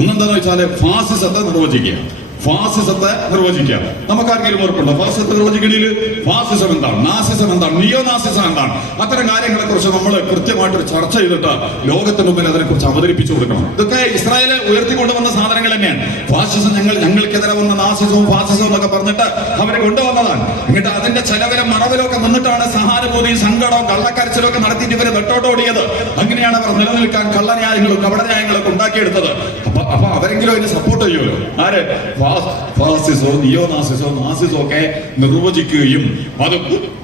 ഒന്നെന്താന്ന് വെച്ചാൽ ഫാസിസത്തെ നിർവചിക്കുക. ഫാസിസത്തെ നിർവചിക്കുക. നമുക്കാർക്കെങ്കിലും ഓർക്കുണ്ടോ ഫാസിസത്തെ നിർവചിക്കണിൽ? ഫാസിസം എന്താണ്, നാസിസം എന്താണ്, നിയോ നാസിസം എന്താണ്? അത്തരം കാര്യങ്ങളെ കുറിച്ച് നമ്മൾ കൃത്യമായിട്ടൊരു ചർച്ച ചെയ്തിട്ട് ലോകത്തിന് മുമ്പിൽ അതിനെ കുറിച്ച് അവതരിപ്പിച്ചു കൊടുക്കണം. ഇതൊക്കെ ഇസ്രായേല് ഉയർത്തിക്കൊണ്ടുവന്ന സാധനങ്ങൾ തന്നെയാണ്. ഫാസിസം ഞങ്ങൾക്കെതിരെ വന്ന നാസിസവും ഫാസിസവും എന്നൊക്കെ പറഞ്ഞിട്ട് അവരെ കൊണ്ടുവന്നതാണ്. എന്നിട്ട് അതിന്റെ ചെലവിലും മറവിലൊക്കെ നിന്നിട്ടാണ് സഹാനുഭൂതിയും സങ്കടവും കള്ളക്കരച്ചിലും ഒക്കെ നടത്തിയിട്ട് ഇവരെ നെട്ടോട്ടോടിയത്. അങ്ങനെയാണ് അവർ നിലനിൽക്കാൻ കള്ളന്യായങ്ങളും കപടന്യായങ്ങളൊക്കെ ഉണ്ടാക്കിയെടുത്തത്. അപ്പൊ അവരെങ്കിലും അതിന് സപ്പോർട്ട് ചെയ്യുമല്ലോ. ആര്? ഫാസിസോ നിയോ നാസിസോ നാസിസോ ഒക്കെ നിർവചിക്കുകയും അത്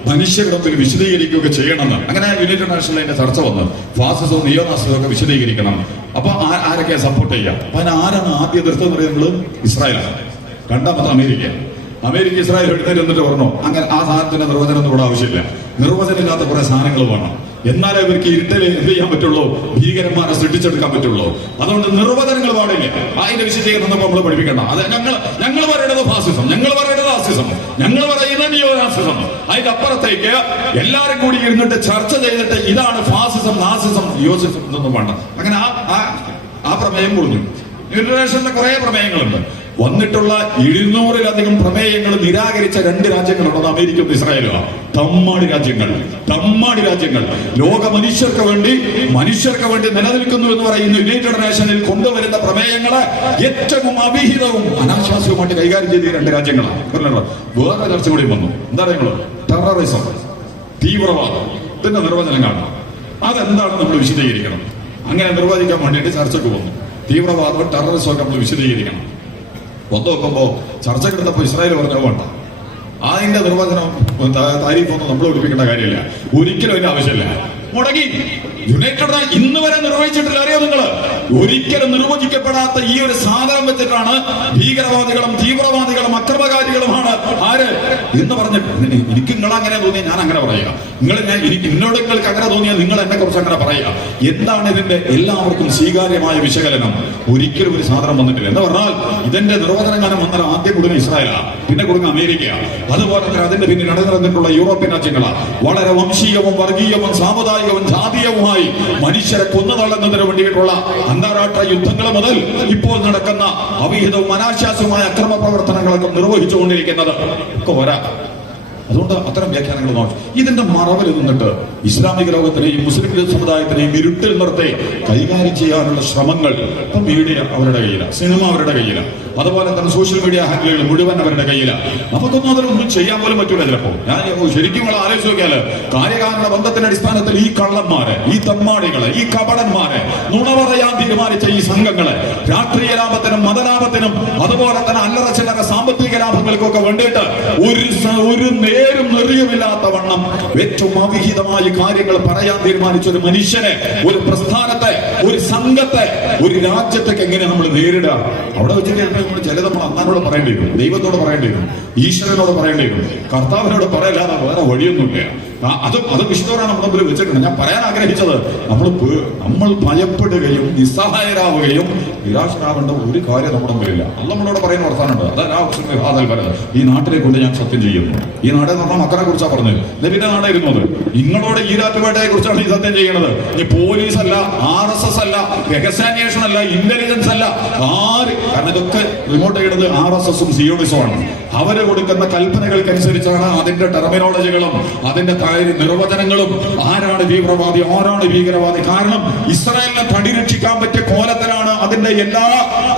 മനുഷ്യരുടെ മുമ്പിൽ വിശദീകരിക്കുകയൊക്കെ ചെയ്യണമെന്ന്. അങ്ങനെ യുണൈറ്റഡ് നാഷണലിന്റെ ചർച്ച വന്ന് ഫാസിസോ നിയോ നാസിസോ ഒക്കെ വിശദീകരിക്കണം. അപ്പൊ ആരൊക്കെ സപ്പോർട്ട് ചെയ്യാം? അപ്പൊ അതിന് ആരാണ് ആദ്യ എതിർത്ത് എന്ന് പറയുന്നത്? ഇസ്രായേലാണ്. രണ്ടാമത്തെ അമേരിക്ക ഇസ്രായേൽ എഴുന്നേറ്റ് എന്നിട്ട് പറഞ്ഞു, അങ്ങനെ ആ സാധനത്തിന്റെ നിർവചനം ഒന്നും ഇവിടെ ആവശ്യമില്ല, നിർവചനമില്ലാത്ത കുറെ സാധനങ്ങൾ വേണം, എന്നാലേ ഇവർക്ക് ഇരുട്ടല് എന്ത് ചെയ്യാൻ പറ്റുള്ളൂ, ഭീകരന്മാരെ സൃഷ്ടിച്ചെടുക്കാൻ പറ്റുള്ളൂ. അതുകൊണ്ട് നിർവചനങ്ങൾ പാടില്ല. അതിന്റെ വിശദീകരണം നമ്മൾ പഠിപ്പിക്കണം. അത് ഞങ്ങൾ പറയുന്നത് ഫാസിസം, ഞങ്ങൾ പറയുന്നത് നാസിസം, ഞങ്ങൾ പറയുന്നത് നിയോ നാസിസം. അതിന്റെ അപ്പുറത്തേക്ക് എല്ലാവരും കൂടി ഇരുന്നിട്ട് ചർച്ച ചെയ്തിട്ട് ഇതാണ് ഫാസിസം, നാസിസം, നിയോസിസം എന്നൊന്നും വേണ്ട. അങ്ങനെ ആ പ്രമേയം പൊളിഞ്ഞു. ഇന്റർനാഷണലിലെ കുറെ പ്രമേയങ്ങളുണ്ട്. വന്നിട്ടുള്ള 200-ലധികം പ്രമേയങ്ങൾ നിരാകരിച്ച 2 രാജ്യങ്ങളുണ്ട്, അമേരിക്കയും ഇസ്രായേലുമാണ്. തമ്മാടി രാജ്യങ്ങൾ ലോക മനുഷ്യർക്ക് വേണ്ടി നിലനിൽക്കുന്നു എന്ന് പറയുന്ന യുണൈറ്റഡ് നേഷനിൽ കൊണ്ടുവരുന്ന പ്രമേയങ്ങളെ ഏറ്റവും അവിഹിതവും അനാശാസ്യവുമായിട്ട് കൈകാര്യം ചെയ്ത 2 രാജ്യങ്ങളാണ്. വേറെ ചർച്ച കൂടി വന്നു. എന്താ പറയുക? ടെററിസം, തീവ്രവാദം. ഇതിന്റെ നിർവചനം കാണണം. അതെന്താണ് നമ്മൾ വിശദീകരിക്കണം. അങ്ങനെ നിർവചിക്കാൻ വേണ്ടിയിട്ട് ചർച്ചയ്ക്ക് വന്നു. തീവ്രവാദവും ടെററിസവും ഒക്കെ നമ്മൾ വിശദീകരിക്കണം. നോക്കുമ്പോ ചർച്ച കിടന്നപ്പോ ഇസ്രായേൽ പറഞ്ഞത് വേണ്ട, അതിന്റെ നിർവചനം താരീഫൊന്നും നമ്മൾ പഠിപ്പിക്കേണ്ട കാര്യമില്ല, ഒരിക്കലും അതിന്റെ ആവശ്യമില്ല. മുടങ്ങി. യുണൈറ്റഡ് ഇന്ന് വരെ നിർവഹിച്ചിട്ടില്ല. അറിയോ നിങ്ങൾ? ഒരിക്കലും നിർവചിക്കപ്പെടാത്ത ഈ ഒരു സാധനം വെച്ചിട്ടാണ് ഭീകരവാദികളും തീവ്രവാദികളും അക്രമകാരികളുമാണ് ആര് എന്ന് പറഞ്ഞിട്ട്. എനിക്ക് നിങ്ങൾ അങ്ങനെ തോന്നിയാൽ ഞാൻ അങ്ങനെ പറയാം, എന്നോട് നിങ്ങൾക്ക് അങ്ങനെ തോന്നിയാൽ നിങ്ങൾ എന്നെ കുറിച്ച് അങ്ങനെ പറയാം. എന്താണ് ഇതിന്റെ എല്ലാവർക്കും സ്വീകാര്യമായ വിശകലനം? ഒരിക്കലും ഒരു സാധനം വന്നിട്ടില്ല. എന്ന് പറഞ്ഞാൽ ഇതിന്റെ നിർവചനം വന്നാൽ ആദ്യം കൊടുക്കുന്ന ഇസ്രായേലാണ്, പിന്നെ കൊടുക്കുന്ന അമേരിക്കയാണ്, അതുപോലെ തന്നെ അതിന്റെ പിന്നിൽ നടന്നിട്ടുള്ള യൂറോപ്യൻ രാജ്യങ്ങളാണ്. വളരെ വംശീയവും വർഗീയവും സാമുദായികവും ജാതീയവുമായി മനുഷ്യരെ കൊന്നുതള്ളുന്നതിന് വേണ്ടിയിട്ടുള്ള അന്താരാഷ്ട്ര യുദ്ധങ്ങൾ മുതൽ ഇപ്പോൾ നടക്കുന്ന അവിഹിതവും അനാശാസ്യവുമായ അക്രമ പ്രവർത്തനങ്ങളൊക്കെ നിർവഹിച്ചുകൊണ്ടിരിക്കുന്നത് ഒക്കെ വരാ. അതുകൊണ്ട് അത്തരം വ്യാഖ്യാനങ്ങൾ നോക്കി ഇതിന്റെ മറവിൽ നിന്നിട്ട് ഇസ്ലാമിക ലോകത്തിനെയും മുസ്ലിം സമുദായത്തിനെയും ഇരുട്ടിൽ നിർത്തി കൈകാര്യം ചെയ്യാനുള്ള ശ്രമങ്ങൾ ഇപ്പം മീഡിയ അവരുടെ കയ്യിലാണ്, സിനിമ അവരുടെ കയ്യിലാണ്, അതുപോലെ തന്നെ സോഷ്യൽ മീഡിയ ഹാൻഡിലുകൾ മുഴുവൻ അവരുടെ കയ്യിലാണ്. നമുക്കൊന്നും അതിനൊന്നും ചെയ്യാൻ പോലും പറ്റൂല. ചിലപ്പോ ഞാൻ ശരിക്കും നിങ്ങൾ ആലോചിച്ച് നോക്കിയാല് കാര്യകാരണ ബന്ധത്തിന്റെ അടിസ്ഥാനത്തിൽ ഈ കള്ളന്മാരെ, ഈ തമ്മാടികളെ, ഈ കപടന്മാരെ, നുണ പറയാൻ തീരുമാനിച്ച ഈ സംഘങ്ങളെ രാഷ്ട്രീയ ലാഭത്തിനും മതലാഭത്തിനും അതുപോലെ തന്നെ അല്ലറ ചില്ലറ സാമ്പത്തിക ലാഭങ്ങൾക്കൊക്കെ വേണ്ടിയിട്ട് ഒരു നേരും നെറിയുമില്ലാത്ത വണ്ണം ഏറ്റവും അവിഹിതമായ കാര്യങ്ങൾ പറയാൻ തീരുമാനിച്ച ഒരു മനുഷ്യനെ, ഒരു പ്രസ്ഥാനത്തെ, ഒരു സംഘത്തെ, ഒരു രാജ്യത്തേക്ക് എങ്ങനെ നമ്മൾ നേരിടുക? അവിടെ വെച്ചിട്ട് നമ്മൾ ചിലത് നമ്മൾ അന്നാനോട് പറയേണ്ടി വരും, ദൈവത്തോട് പറയേണ്ടി വരും, ഈശ്വരനോട് പറയേണ്ടി വരും. കർത്താവിനോട് പറയല്ലാതെ വേറെ വഴിയൊന്നുമില്ല. അത് വിശുദ്ധമാണ് നമ്മുടെ മുമ്പിൽ വെച്ചിട്ടുണ്ട്. ഞാൻ പറയാൻ ആഗ്രഹിച്ചത് നമ്മൾ ഭയപ്പെടുകയും നിസ്സഹായരാവുകയും നിരാശരാവേണ്ട ഒരു കാര്യം നമ്മുടെ മുമ്പിലില്ല. അല്ല നമ്മളോട് പറയുന്ന വർത്താനുണ്ട്. അതാ പറയുന്നത്, ഈ നാട്ടിലെ കൊണ്ട് ഞാൻ സത്യം ചെയ്യുന്നു. ഈ നാട് എന്ന് പറഞ്ഞാൽ മക്കളെ കുറിച്ചാണ് പറഞ്ഞത്. നബിന്റെ നാടായിരുന്നു അത്. നിങ്ങളോട് ഈരാറ്റുപേട്ടയെ കുറിച്ചാണ് ഈ സത്യം ചെയ്യുന്നത്. ഇനി പോലീസ് അല്ല, RSS അല്ല, രഹസ്യാന്വേഷണം അല്ല, ഇന്റലിജൻസ് അല്ല, കാരണം ഇതൊക്കെ റിമോട്ട് ചെയ്യുന്നത് RSS ഉം CODസും ആണ്. അവര് കൊടുക്കുന്ന കൽപ്പനകൾക്കനുസരിച്ചാണ് അതിന്റെ ടെർമിനോളജികളും അതിന്റെ നിർവചനങ്ങളും. ആരാണ് തീവ്രവാദി, ആരാണ് ഭീകരവാദി? കാരണം ഇസ്രായേലിനെ തടിരക്ഷിക്കാൻ പറ്റിയ കോലത്തിലാണ് അതിന്റെ എല്ലാ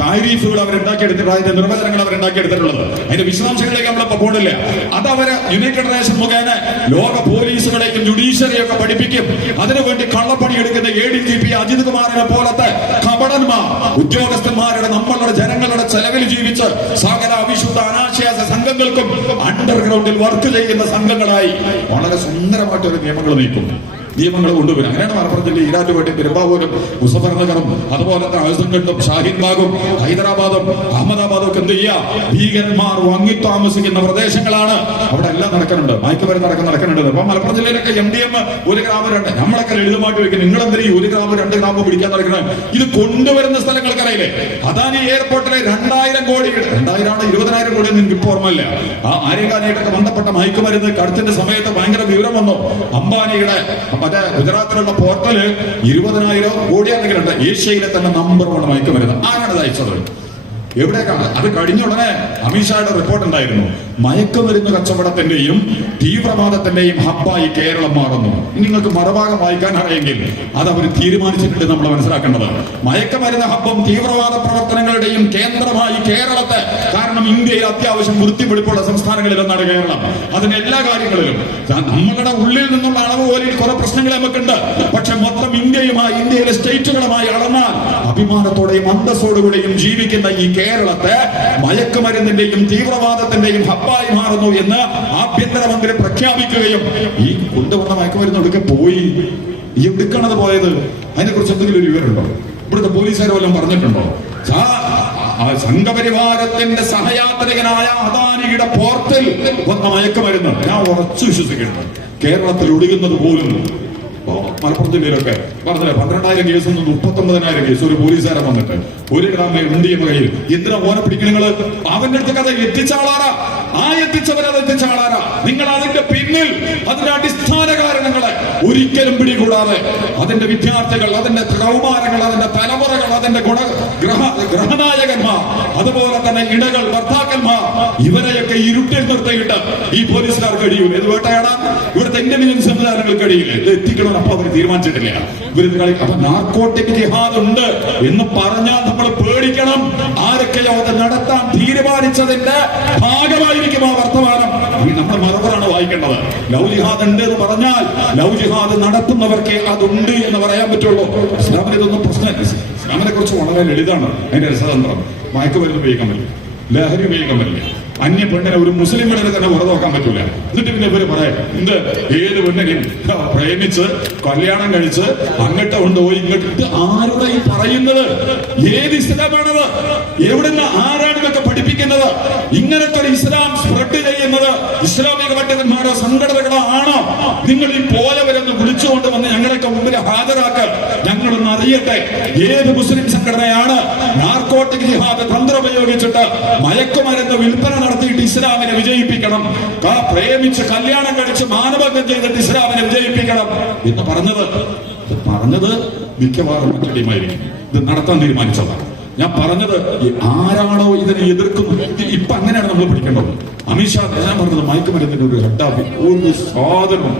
താരീഫുകളും അവരുണ്ടാക്കിയെടുത്തിട്ടുള്ളത്, അതിന്റെ നിർവചനങ്ങൾ അവരുണ്ടാക്കിയെടുത്തിട്ടുള്ളത്. അതിന്റെ വിശദാംശങ്ങളിലേക്ക് നമ്മളിപ്പോ പോണില്ല. അതവര് യുണൈറ്റഡ് നേഷൻ മുഖേന ലോക പോലീസുകളെയും ജുഡീഷ്യറിയൊക്കെ പഠിപ്പിക്കും. അതിനുവേണ്ടി കള്ളപ്പണി എടുക്കുന്ന ADGP അജിത് കുമാറിനെ പോലത്തെ കപടന്മാർ ഉദ്യോഗസ്ഥന്മാരുടെ നമ്മളുടെ ജനങ്ങളുടെ ചെലവിൽ ജീവിച്ച് സകല അവിശുദ്ധ അനാശാസ സംഘങ്ങൾക്കും അണ്ടർഗ്രൗണ്ടിൽ വർക്ക് ചെയ്യുന്ന സംഘങ്ങളായി വളരെ സുന്ദരമായിട്ട് ഒരു നിയമങ്ങൾ കൊണ്ടുവരും. അങ്ങനെയാണ് മലപ്പുറം ജില്ല ഈരാറ്റുപേട്ടയും പെരുമ്പാവൂരും മുസഫർനഗറും അതുപോലത്തെ അഴസംഘട്ടും ഷാഹിൻബാഗും ഹൈദരാബാദും അഹമ്മദാബാദും ഒക്കെ എന്ത് ചെയ്യുക? ഭീകരന്മാർ വങ്ങി താമസിക്കുന്ന പ്രദേശങ്ങളാണ്. അവിടെ എല്ലാം നടക്കുന്നുണ്ട്, മയക്കുമരുന്ന് നടക്കുന്നുണ്ട്. അപ്പൊ മലപ്പുറം ജില്ലയിലൊക്കെ MDM 1 ഗ്രാം 2, നമ്മളൊക്കെ ലളിതമായിട്ട് വെക്കും. നിങ്ങളെന്തിനും 1 ഗ്രാം 2 ഗ്രാം പിടിക്കാൻ നടക്കുന്നത്? ഇത് കൊണ്ടുവരുന്ന സ്ഥലങ്ങൾക്കറിയില്ലേ? അദാനി എയർപോർട്ടിലെ 2000 കോടി, 2000 20,000 കോടി ഒന്നും എനിക്ക് ഓർമ്മയില്ല. ആര്യങ്കാനായിട്ടൊക്കെ ബന്ധപ്പെട്ട മയക്കുമരുന്ന് കടത്തിന്റെ സമയത്ത് ഭയങ്കര വിവരം വന്നു. അംബാനിയുടെ മറ്റേ ഗുജറാത്തിലുള്ള പോർട്ടല് 20,000 കോടി എന്തെങ്കിലും ഏഷ്യയിലെ തന്നെ നമ്പർ 1 മയക്കുമരുന്ന്. ആരാണ് അയച്ചത്? എവിടേക്കാണ്? അത് കഴിഞ്ഞ ഉടനെ അമിത്ഷായുടെ റിപ്പോർട്ട് ഉണ്ടായിരുന്നു. മയക്കുമരുന്ന് കച്ചവടത്തിന്റെയും തീവ്രവാദത്തിന്റെയും ഹബ്ബായി കേരളം മാറുന്നു. നിങ്ങൾക്ക് മറുഭാഗം വായിക്കാൻ അറിയെങ്കിൽ അത് അവർ തീരുമാനിച്ചിട്ടുണ്ട്. നമ്മൾ മനസ്സിലാക്കേണ്ടത് മയക്കുമരുന്ന് ഹബ്ബും തീവ്രവാദ പ്രവർത്തനങ്ങളുടെയും കേന്ദ്രമായി കേരളത്തെ, കാരണം ഇന്ത്യയിൽ അത്യാവശ്യം വൃത്തിപിടിപ്പുള്ള സംസ്ഥാനങ്ങളിലൊന്നാണ് കേരളം. അതിന് എല്ലാ കാര്യങ്ങളിലും നമ്മളുടെ ഉള്ളിൽ നിന്നുള്ള അളവ് പോലെ കുറെ പ്രശ്നങ്ങൾ നമുക്കുണ്ട്. പക്ഷെ മൊത്തം ഇന്ത്യയിലെ സ്റ്റേറ്റുകളുമായി അളന്നാൽ അഭിമാനത്തോടെയും അന്തസ്സോടുകൂടെയും ജീവിക്കുന്ന ഈ കേരളത്തെ മയക്കുമരുന്നിന്റെയും തീവ്രവാദത്തിന്റെയും ഹബ്ബായി മാറുന്നു എന്ന് ആഭ്യന്തരമന്ത്രി പ്രഖ്യാപിക്കുകയും ഈ കൊണ്ടുവന്ന മയക്കുമരുന്ന് എടുക്കെ പോയി എവിടേക്കാണത് പോയത്? അതിനെക്കുറിച്ച് എന്തെങ്കിലും ഒരു വിവരമുണ്ടോ? ഇവിടുത്തെ പോലീസുകാർ വല്ലതും പറഞ്ഞിട്ടുണ്ടോ? സംഘപരിവാരത്തിന്റെ സഹയാത്രികനായ അദാനിയുടെ പോർട്ടിൽ വന്ന മയക്കുമരുന്ന് ഞാൻ ഉറച്ചു വിശ്വസിക്കുന്നു കേരളത്തിൽ ഒടുങ്ങുന്നത് പോലും. മലപ്പുറം ജില്ലയിലൊക്കെ പറഞ്ഞില്ലേ 12,000 കേസിൽ നിന്ന് 39,000 കേസ്. ഒരു പോലീസുകാരൻ വന്നിട്ട് 1 ഗ്രാം MDMA കയ്യിൽ. എന്തിനാ ഓനെ പിടിക്കും നിങ്ങൾ? അവന്റെ അടുത്ത് കഥ എത്തിച്ച ആളാരാ? എത്തിച്ചവരത് എത്തിച്ച ആളാരാ? നിങ്ങൾ അതിന്റെ പിന്നിൽ അതിന്റെ അടിസ്ഥാന കാരണങ്ങളെ ഒരിക്കലും പിടികൂടാതെ അതിന്റെ വിദ്യാർത്ഥികൾ, അതിന്റെ കൗമാരങ്ങൾ, അതിന്റെ തലമുറകൾ, അതിന്റെ ഗ്രഹനായകന്മാർ, അതുപോലെ തന്നെ ഇണകൾ, ഭർത്താക്കന്മാർ, ഇവരെയൊക്കെ ഇരുട്ടിൽ നിർത്തിയിട്ട് ഈ പോലീസുകാർ കഴിയൂല. ഇത് വേട്ടയാടാൻ ഇവിടുത്തെ ഇന്റലിജൻസ് സംവിധാനങ്ങൾ കഴിയില്ല. ഇത് എത്തിക്കണം. അപ്പൊ അവർ തീരുമാനിച്ചിട്ടില്ല. ഇവരിത് കളി. അപ്പൊ നാർക്കോട്ടിക് ജിഹാദ് ഉണ്ട് എന്ന് പറഞ്ഞാൽ നമ്മൾ പേടിക്കണം. ആരൊക്കെയോ അത് നടത്താൻ തീരുമാനിച്ചതിന്റെ ഭാഗമായിരിക്കും ആ വർത്തമാനം. നമ്മൾ മറുപടിയാണ് വായിക്കേണ്ടത്. ലവ് ജിഹാദ് ഉണ്ട് എന്ന് പറഞ്ഞാൽ ലവ് ജിഹാദ് നടത്തുന്നവർക്ക് അതുണ്ട് എന്ന് പറയാൻ പറ്റുള്ളൂ. ഇസ്ലാമിന് ഇതൊന്നും പ്രശ്നമില്ല. ഇസ്ലാമിനെ കുറിച്ച് വളരെ ലളിതാണ് അതിന്റെ രസതന്ത്രം. മയക്കുമരുന്ന് ഉപയോഗിക്കാൻ പറ്റില്ല, ലഹരി ഉപയോഗിക്കാൻ പറ്റില്ല, അന്യ പെണ്ണിനെ ഒരു മുസ്ലിം പെണ്ണിനെ തന്നെ വെറുതെ നോക്കാൻ പറ്റൂല. എന്നിട്ട് പിന്നെ ഇവര് പറയാം എന്ത് ഏത് പെണ്ണിനെയും പ്രേമിച്ച് കല്യാണം കഴിച്ച് അങ്ങോട്ട് കൊണ്ടുപോയി ഇങ്ങോട്ട്. ആരുടെ ഈ പറയുന്നത്? ഏത് ഇസ്ലാമാണത്? എവിടുന്ന് ആരാണ് ഇതൊക്കെ പഠിപ്പിക്കുന്നത്? ഇങ്ങനത്തെ ഒരു ഇസ്ലാം സ്പ്രെഡ് ചെയ്യുന്നത് ഇസ്ലാമിക പണ്ഡിതന്മാരോ സംഘടനകളോ ആണോ? നിങ്ങൾ ഈ പോലവരെന്ന് വിളിച്ചുകൊണ്ട് വന്ന് ഞങ്ങളൊക്കെ മുമ്പിൽ ഹാജരാക്കുക. ഞങ്ങളൊന്ന് അറിയട്ടെ ഏത് മുസ്ലിം സംഘടനയാണ് നാർക്കോട്ടിക് ജിഹാദ് തന്ത്രം ഉപയോഗിച്ചിട്ട് മയക്കുമരുന്ന് വിൽപ്പന നടത്തിയിട്ട് ഇസ്ലാമിനെ വിജയിപ്പിക്കണം, പ്രേമിച്ച് കല്യാണം കഴിച്ച് മാനഭംഗം ചെയ്തിട്ട് ഇസ്ലാമിനെ വിജയിപ്പിക്കണം എന്ന് പറഞ്ഞത് മിക്കവാറും മറ്റു ടീമായിരിക്കും. ഇത് നടത്താൻ തീരുമാനിച്ചതാണ്. ഞാൻ പറഞ്ഞത് ആരാണോ ഇതിനെ എതിർക്കുന്നത്? ഇപ്പൊ അങ്ങനെയാണ് നമ്മൾ പഠിക്കേണ്ടത്. അമിത്ഷാ ഞാൻ പറഞ്ഞത് മയക്കുമരുന്നിന്റെ ഒരു ഹഡ്ഡാബി ഒരു സാധനം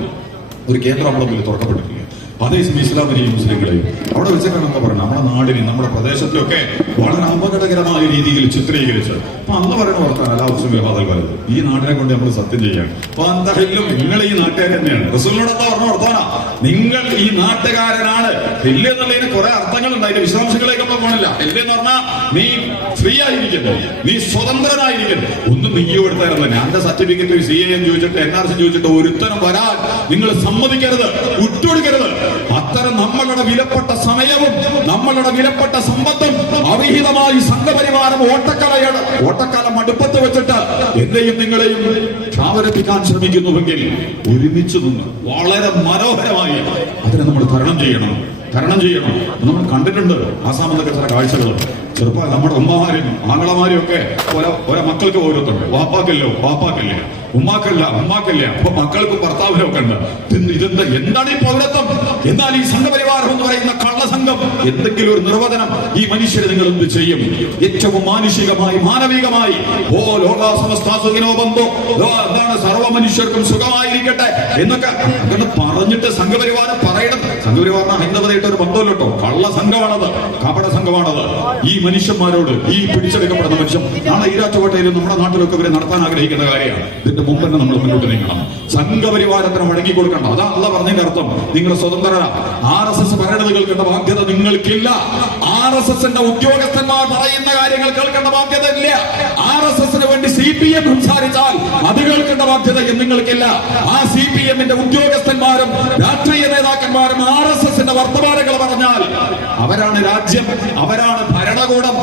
ഒരു കേന്ദ്രം നമ്മുടെ മുന്നിൽ തുറക്കപ്പെട്ടിട്ടില്ല. അതേസമയം ഇസ്ലാമിനെയും മുസ്ലിങ്ങളെയും അവിടെ വെച്ചിട്ടാണ് എന്താ പറയുന്നത് നമ്മുടെ നാടിനെയും നമ്മുടെ പ്രദേശത്തിലൊക്കെ വളരെ അപകടകരമായ രീതിയിൽ ചിത്രീകരിച്ച്. അപ്പൊ അന്ന് പറയുന്ന വർത്താൻ അലാഹുസ്ലം പറയുന്നത് ഈ നാടിനെ കൊണ്ട് നമ്മൾ സത്യം ചെയ്യാണ്. അപ്പൊ എന്തായാലും നിങ്ങൾ ഈ നാട്ടുകാർ തന്നെയാണ്. റസൂലിനോട് എന്താ പറഞ്ഞ വർത്താനാ? നിങ്ങൾ ഈ നാട്ടുകാരനാണ്. ഹില്ല് എന്നുള്ളതിന് കുറെ അർത്ഥങ്ങളുണ്ട്. അതിന്റെ വിശദാംശങ്ങളിലേക്ക് നമ്മൾ പോകണില്ല. ഹില്ല് എന്ന് പറഞ്ഞാൽ നീ ഫ്രീ ആയിരിക്കുന്നു, നീ സ്വതന്ത്രനായിരിക്കുന്നു. ഒന്നും നീയോ എടുത്തായിരുന്നില്ല. ഞാൻ എന്റെ സർട്ടിഫിക്കറ്റ് CAN ചോദിച്ചിട്ട് NRC ചോദിച്ചിട്ട് ഒരുത്തരം വരാൻ നിങ്ങൾ സമ്മതിക്കരുത്, വിട്ടുകൊടുക്കരുത്. അത്തരം നമ്മളുടെ വിലപ്പെട്ട സമയവും നമ്മളുടെ വിലപ്പെട്ട സമ്പത്തും അവിഹിതമായി സംഘപരിവാരം ഓട്ടക്കാലം അടുപ്പത്ത് വെച്ചിട്ട് എന്റെയും നിങ്ങളെയും ക്ഷാമരപ്പിക്കാൻ ശ്രമിക്കുന്നുവെങ്കിൽ ഒരുമിച്ച് നിന്ന് വളരെ മനോഹരമായി അതിനെ നമ്മൾ തരണം ചെയ്യണം. നമ്മൾ കണ്ടിട്ടുണ്ട് ആസാമെന്നൊക്കെ ചില കാഴ്ചകൾ. ചെറുപ്പം നമ്മുടെ ഉമ്മമാരും ആങ്ങളമാരും ഒക്കെ ഓരോ മക്കൾക്ക് ഓരോരുത്തുണ്ട്. വാപ്പാക്കില്ല, ഉമ്മാക്കല്ല. അപ്പൊ മക്കൾക്കും ഭർത്താവിനും ഒക്കെ ഉണ്ട്. ഇതെന്താ, എന്താണ് ഈ പൗരത്വം? എന്നാൽ ഈ സംഘപരിവാരം എന്ന് പറയുന്ന കള്ളസംഘം എന്തെങ്കിലും ഒരു നിർവചനം ഈ മനുഷ്യരെ നിങ്ങൾ എന്ത് ചെയ്യും? ഏറ്റവും മാനുഷികമായി മാനവികമായി ലോകാസമസ്താസുഖിനോ ബന്ധോ എന്താണ് സർവ്വ മനുഷ്യർക്കും സുഖമായിരിക്കട്ടെ എന്നൊക്കെ അങ്ങനെ പറഞ്ഞിട്ട് സംഘപരിവാരം പറയണം. സംഘപരിവാരം ഹൈന്ദവതയായിട്ട് ഒരു ബന്ധമല്ലോ കേട്ടോ. കള്ളസംഘമാണത്, കപട സംഘമാണത്. ഈ മനുഷ്യന്മാരോട്, ഈ പിടിച്ചെടുക്കപ്പെടുന്ന മനുഷ്യൻ നാളെ ഈരാറ്റുപേട്ടയിലും നമ്മുടെ നാട്ടിലൊക്കെ ഇവരെ നടത്താൻ ആഗ്രഹിക്കുന്ന കാര്യമാണ്. ഇതിന്റെ മുമ്പ് തന്നെ നമ്മൾ മുന്നോട്ട് നീങ്ങണം. സംഘപരിവാരത്തിന് വഴങ്ങി കൊടുക്കണം. അതാ അല്ല പറഞ്ഞതിന്റെ അർത്ഥം. നിങ്ങൾ സ്വതന്ത്രരാ. RSS പറയണത് കേൾക്കേണ്ട ബാധ്യത നിങ്ങൾക്കില്ല. RSSന്റെ ഉദ്യോഗസ്ഥന്മാർ പറയുന്ന കാര്യങ്ങൾ കേൾക്കേണ്ട ബാധ്യത ഇല്ല. RSSന് വേണ്ടി CPM സംസാരിച്ചാൽ അത് കേൾക്കേണ്ട ബാധ്യത നിങ്ങൾക്കില്ല. ആ CPMന്റെ ഉദ്യോഗസ്ഥന്മാരും രാഷ്ട്രീയ നേതാക്കന്മാരും RSSന്റെ വർത്തമാനങ്ങൾ പറഞ്ഞാൽ അവരാണ് രാജ്യം, അവരാണ് ഭരണകൂടം.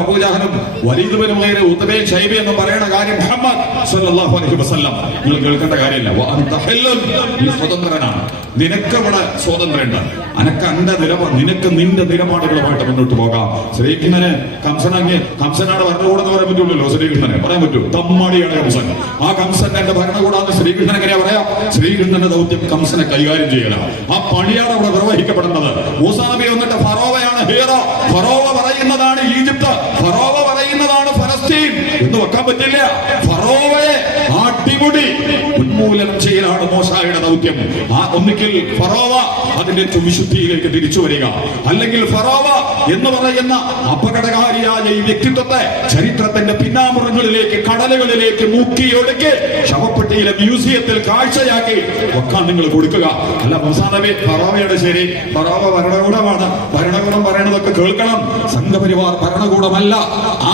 അബൂജഹലും വലീദുബിനുമായ ഉത്തബേ എന്ന് പറയുന്ന കാര്യം മുഹമ്മദ് സല്ലല്ലാഹു അലൈഹി വസല്ലം നിങ്ങൾ കേൾക്കേണ്ട കാര്യമില്ല. നീ സ്വതന്ത്രനാണ്, നിനക്ക് ഇവിടെ സ്വാതന്ത്ര്യമുണ്ട്. നിനക്ക് നിന്റെ നിലപാടുകളുമായിട്ട് മുന്നോട്ട് പോകാം. ശ്രീകൃഷ്ണന് കംസനാണ് ഭരണകൂടം എന്ന് പറയാൻ പറ്റുള്ളൂ. ശ്രീകൃഷ്ണനെ പറയാൻ പറ്റൂ. തമ്മാടിയാണ് കംസൻ. ആ കംസൻ എന്റെ ഭരണകൂടാന്ന് ശ്രീകൃഷ്ണൻ എങ്ങനെയാ പറയാ? ശ്രീകൃഷ്ണന്റെ ദൗത്യം കംസനെ കൈകാര്യം ചെയ്യലാണ്. ആ പണിയാണ് അവിടെ നിർവഹിക്കപ്പെടുന്നത്. മൂസാ നബി വന്നിട്ട് ഫറോവയാണ് ഹീറോ. ഫറോവ പറയുന്നതാണ് ഈജിപ്ത്, ഫറോവ പറയുന്നതാണ് ഫലസ്തീൻ എന്ന് വെക്കാൻ പറ്റില്ല. ഫറോവയെ അടിമുടി ഉന്മൂലനം ചെയ്യലാണ് മോശയുടെ ദൗത്യം. ഒന്നിക്കൽ ഫറോവ അതിന്റെ വിശുദ്ധിയിലേക്ക് തിരിച്ചു വരിക, അല്ലെങ്കിൽ ഫറോവ എന്ന് പറയുന്ന അപകടകാരിയായ ഈ വ്യക്തിത്വത്തെ ചരിത്രത്തിന്റെ പിന്നാമ്പുറങ്ങളിലേക്ക്, കടലുകളിലേക്ക് മുക്കിയൊടുക്കി ശവപ്പെട്ടിയിലെ മ്യൂസിയത്തിൽ കാഴ്ചയാക്കി വെക്കാൻ നിങ്ങൾ കൊടുക്കുക. അല്ല മൂസാ നബി ഫറോവയുടെ ശരി, ഫറോവ ഭരണകൂടമാണ്, ഭരണകൂടം പറയണതൊക്കെ കേൾക്കണം. സംഘപരിവാർ ഭരണകൂടമല്ല,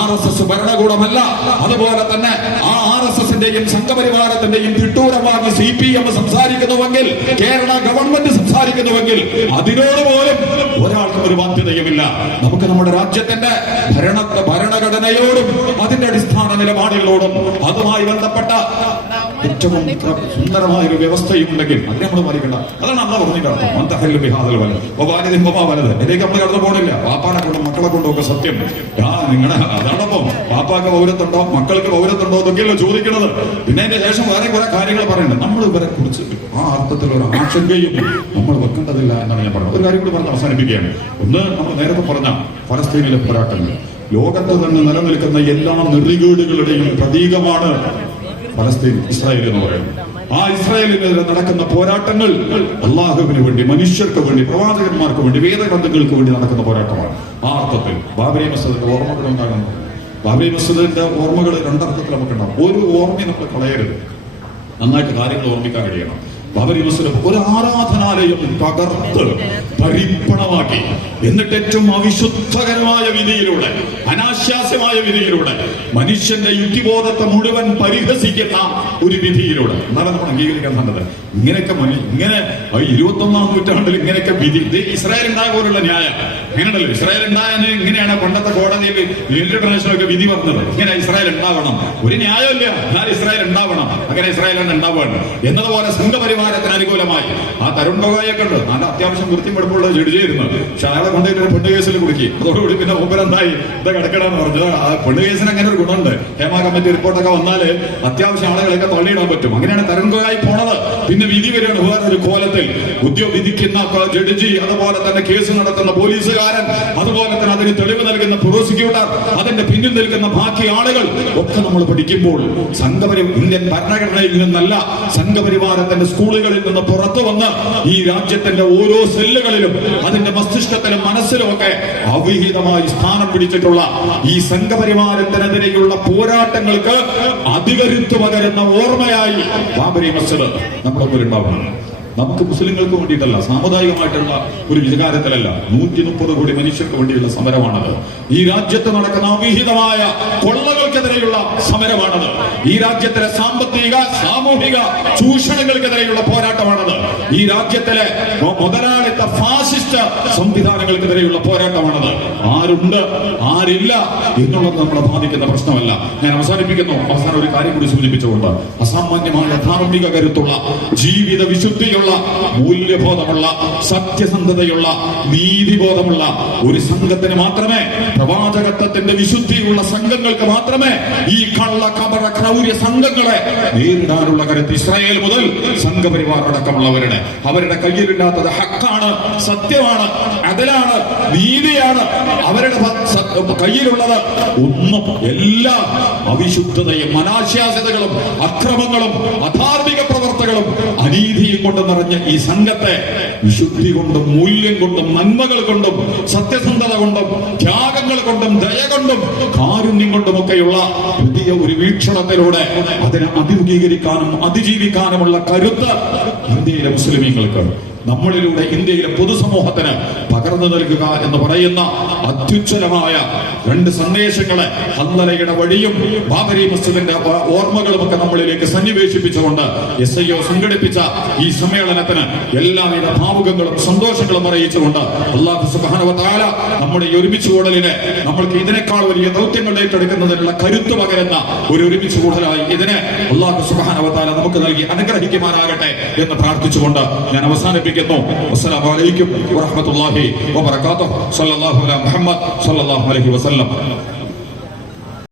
RSS ഭരണകൂടമല്ല. അതുപോലെ തന്നെ ആ RSSന്റെയും സംഘപരിവാരത്തിന്റെയും തിട്ടൂരമാക്കി CPM സംസാരിക്കുന്നുവെങ്കിൽ, കേരള ഗവൺമെന്റ് സംസാരിക്കുന്നുവെങ്കിൽ അതിനോട് പോലും ഒരാൾക്കും ഒരു ബാധ്യതയുമില്ല. നമുക്ക് നമ്മുടെ രാജ്യത്തിന്റെ ഭരണഘടനയോടും അതിന്റെ അടിസ്ഥാന നിലപാടുകളോടും അതുമായി ബന്ധപ്പെട്ട ഏറ്റവും സുന്ദരമായ ഒരു വ്യവസ്ഥയുണ്ടെങ്കിൽ അതിനെ നമ്മൾ പാലിക്കണ്ട. അതാണ് അന്ന് പറഞ്ഞിട്ട് അർത്ഥം. ഇതിലേക്ക് നമ്മൾ കടന്നു പോകണില്ല. പാപ്പാനെ കൊണ്ടും മക്കളെ കൊണ്ടും ഒക്കെ സത്യം. അതാണപ്പോ പാപ്പാക്ക് പൗരത്തുണ്ടോ, മക്കൾക്ക് പൗരത്തുണ്ടോ എന്നൊക്കെയല്ലോ ചോദിക്കുന്നത്. പിന്നെ അതിന്റെ ശേഷം വേറെ കുറെ കാര്യങ്ങൾ പറയണ്ടേ. നമ്മൾ ഇവരെ കുറിച്ച് ആ അർത്ഥത്തിൽ ഒരു ആശങ്കയും നമ്മൾ വെക്കേണ്ടതില്ല എന്നാണ് ഞാൻ പറഞ്ഞത്. ഒരു കാര്യം കൂടി പറഞ്ഞ് അവസാനിപ്പിക്കുകയാണ്. ഒന്ന്, നമ്മൾ നേരത്തെ പറഞ്ഞ ഫലസ്തീനിലെ പോരാട്ടങ്ങൾ ലോകത്ത് തന്നെ നിലനിൽക്കുന്ന എല്ലാ നെറികേടുകളുടെയും പ്രതീകമാണ് ഫലസ്തീൻ, ഇസ്രായേൽ എന്ന് പറയുന്നത്. ആ ഇസ്രായേലിനെതിരെ നടക്കുന്ന പോരാട്ടങ്ങൾ അള്ളാഹുവിന് വേണ്ടി, മനുഷ്യർക്ക് വേണ്ടി, പ്രവാചകന്മാർക്ക് വേണ്ടി, വേദഗ്രന്ഥങ്ങൾക്ക് വേണ്ടി നടക്കുന്ന പോരാട്ടമാണ്. ആ അർത്ഥത്തിൽ ബാബരി മസ്ജിദിന്റെ ഓർമ്മകൾ ഉണ്ടാകുന്നു. ബാബരി മസ്ജിദിന്റെ ഓർമ്മകൾ രണ്ടർത്ഥത്തിൽ നമുക്കുണ്ടാകും. ഒരു ഓർമ്മയും നമ്മൾ കളയരുത്. നന്നായിട്ട് കാര്യങ്ങൾ ഓർമ്മിക്കാൻ കഴിയണം. ബാബരി മസ്ജിദ് ഒരു ആരാധനാലയം തകർത്ത് പരിപ്പണമാക്കി, എന്നിട്ട് ഏറ്റവും അവിശുദ്ധകരമായ വിധിയിലൂടെ, അനാശാസ്യമായ വിധിയിലൂടെ, മനുഷ്യന്റെ യുക്തിബോധത്തെ മുഴുവൻ പരിഹസിക്കുന്ന ഒരു വിധിയിലൂടെ എന്താണ് നമ്മൾ അംഗീകരിക്കാൻ കണ്ടത്? ഇങ്ങനെയൊക്കെ ഇങ്ങനെ 21ാം നൂറ്റാണ്ടിൽ ഇങ്ങനെയൊക്കെ വിധി. ഇസ്രായേൽ ഉണ്ടായ പോലുള്ള ന്യായം അങ്ങനെയല്ലോ. ഇസ്രായേൽ ഉണ്ടായാലും ഇങ്ങനെയാണ് പണ്ടത്തെ കോടതിയിൽ ഇന്റർനാഷണൽ ഒക്കെ വിധി പറഞ്ഞത്. ഇങ്ങനെ ഇസ്രായേൽ ഉണ്ടാവണം, ഒരു ന്യായമില്ല, എന്നാൽ ഇസ്രായേൽ ഉണ്ടാവണം, അങ്ങനെ ഇസ്രായേൽ ഉണ്ടാവുകയാണ് എന്നതുപോലെ സംഘപരിവാരത്തിന് അനുകൂലമായി ആ തരുൺ ഗൊഗോയിയൊക്കെ ഉണ്ട്. നല്ല അത്യാവശ്യം വൃത്തിപ്പെടുപ്പുള്ള ജഡ്ജിയായിരുന്നു. പക്ഷെ അയാളെ കൊണ്ടുപോയിട്ട് ഒരു പെണ്ണ് കേസിൽ കുടുക്കി. അതോടുകൂടി പിന്നെ മൂപ്പരെന്തായി ഇത് കിടക്കണമെന്ന് പറഞ്ഞു. ആ പെണ്ണ് കേസിന് അങ്ങനെ ഒരു ഗുണമുണ്ട്. ഹേമ കമ്മിറ്റി റിപ്പോർട്ടൊക്കെ വന്നാല് അത്യാവശ്യം ആളുകളൊക്കെ തള്ളിയിടാൻ പറ്റും. അങ്ങനെയാണ് തരുൺ ഗൊഗോയി പോണത്. പിന്നെ വിധി വരികയാണ് വേറൊരു കോലത്തിൽ. വിധിക്കുന്ന ജഡ്ജി, അതുപോലെ തന്നെ കേസ് നടത്തുന്ന പോലീസുകാരൻ, അതുപോലെ തന്നെ അതിന് തെളിവ് നൽകുന്ന പ്രോസിക്യൂട്ടർ, അതിന്റെ പിന്നിൽ നിൽക്കുന്ന ബാക്കി ആളുകൾ ഒക്കെ നമ്മൾ പഠിക്കുമ്പോൾ ഇന്ത്യൻ ഭരണഘടനയിൽ നിന്നല്ല, സംഘപരിവാരത്തിന്റെ സ്കൂളുകളിൽ നിന്ന് പുറത്തു വന്ന് ഈ രാജ്യത്തിന്റെ ഓരോ സെല്ലുകളിലും, അതിന്റെ മസ്തിഷ്കത്തിലും മനസ്സിലും ഒക്കെ അവിഹിതമായി സ്ഥാനം പിടിച്ചിട്ടുള്ള ഈ സംഘപരിവാരത്തിനെതിരെയുള്ള പോരാട്ടങ്ങൾക്ക് അധികരുത്ത് പകരുന്ന ഓർമ്മയായി ബാബരി മസ്ജിദ് നമ്മുടെ മുമ്പിൽ ഉണ്ടാവണം. നമുക്ക് മുസ്ലിങ്ങൾക്ക് വേണ്ടിയിട്ടല്ല, സാമുദായികമായിട്ടുള്ള ഒരു വികാരത്തിലല്ല, 130 കോടി മനുഷ്യർക്ക് വേണ്ടിയുള്ള സമരമാണത്. ഈ രാജ്യത്ത് നടക്കുന്ന അവിഹിതമായ കൊള്ളകൾക്കെതിരെയുള്ള സമരമാണത്. ഈ രാജ്യത്തിലെ സാമ്പത്തിക, സാമൂഹിക ചൂഷണങ്ങൾക്കെതിരെയുള്ള പോരാട്ടമാണത്. ഈ രാജ്യത്തിലെ മുതലാളിത്ത ഫാസിസ്റ്റ് സംവിധാനങ്ങൾക്കെതിരെയുള്ള പോരാട്ടമാണത്. ആരുണ്ട് ആരില്ല എന്നുള്ളത് നമ്മളെ ബാധിക്കുന്ന പ്രശ്നമല്ല. ഞാൻ അവസാനിപ്പിക്കുന്നു. അവസാനം ഒരു കാര്യം കൂടി സൂചിപ്പിച്ചുകൊണ്ട്, അസാമാന്യമായ ധാർമ്മിക കരുത്തുള്ള, ജീവിത വിശുദ്ധിയുള്ള, മൂല്യബോധമുള്ള, സത്യസന്ധതയുള്ള, നീതിബോധമുള്ള ഒരു സംഘത്തിന് മാത്രമേ, പ്രവാചകത്വത്തിന്റെ വിശുദ്ധിയുള്ള സംഘങ്ങൾക്ക് മാത്രമേ ഈ കള്ള കപട ക്രൗര്യ സംഘങ്ങളെ നേരിടാനുള്ള കരുത്ത് ഇസ്രായേൽ മുതൽ സംഘപരിവാർ അടക്കമുള്ളവരുടെ അവരുടെ കയ്യിലില്ലാത്തത് ഹക്കാണ്, സത്യമാണ്, അതിലാണ്, നീതിയാണ്. അവരുടെ കയ്യിലുള്ളത് ഒന്നും എല്ലാ അവിശുദ്ധതയും അനാശാസ്യതകളും അക്രമങ്ങളും അധാർമിക പ്രവർത്തകളും അനീതിയും കൊണ്ട് നിറഞ്ഞ ഈ സംഘത്തെ വിശുദ്ധി കൊണ്ടും മൂല്യം കൊണ്ടും നന്മകൾ കൊണ്ടും സത്യസന്ധത കൊണ്ടും ത്യാഗങ്ങൾ കൊണ്ടും ദയ കൊണ്ടും കാരുണ്യം കൊണ്ടുമൊക്കെയുള്ള പുതിയ ഒരു വീക്ഷണത്തിലൂടെ അതിനെ അഭിമുഖീകരിക്കാനും അതിജീവിക്കാനുമുള്ള കരുത്ത് ഇന്ത്യയിലെ മുസ്ലിമീങ്ങൾക്ക്, നമ്മളിലൂടെ ഇന്ത്യയിലെ പൊതുസമൂഹത്തിന് പകർന്നു നൽകുക എന്ന് പറയുന്ന അത്യുജ്വലമായ രണ്ട് സന്ദേശങ്ങളെ ഹല്ലലയുടെ വഴിയും ബാബരി മസ്ജിദിന്റെ ഓർമ്മകളും ഒക്കെ നമ്മളിലേക്ക് സന്നിവേശിപ്പിച്ചുകൊണ്ട് SIO സംഘടിപ്പിച്ച ഈ സമ്മേളനത്തിന് എല്ലാവിധ ഭാവുകങ്ങളും സന്തോഷങ്ങളും അറിയിച്ചുകൊണ്ട് അല്ലാഹു സുബ്ഹാനഹു വ തആല നമ്മുടെ ഈ ഒരുമിച്ച് കൂടലിനെ നമ്മൾക്ക് ഇതിനേക്കാൾ വലിയ ദൗത്യങ്ങൾ ഏറ്റെടുക്കുന്നതിനുള്ള കരുത്ത് പകരുന്ന ഒരു ഒരുമിച്ച് കൂടലായി ഇതിനെ അല്ലാഹു സുബ്ഹാനഹു വ തആല നമുക്ക് നൽകി അനുഗ്രഹിക്കുമാറാകട്ടെ എന്ന് പ്രാർത്ഥിച്ചുകൊണ്ട് ഞാൻ അവസാനിപ്പിക്കുന്നു. അസ്സലാമു അലൈക്കും വറഹ്മത്തുള്ളാഹി വബറകാതുഹു. സ്വല്ലല്ലാഹു അലാ മുഹമ്മദ് സ്വല്ലല്ലാഹു അലൈഹി വസല്ലം.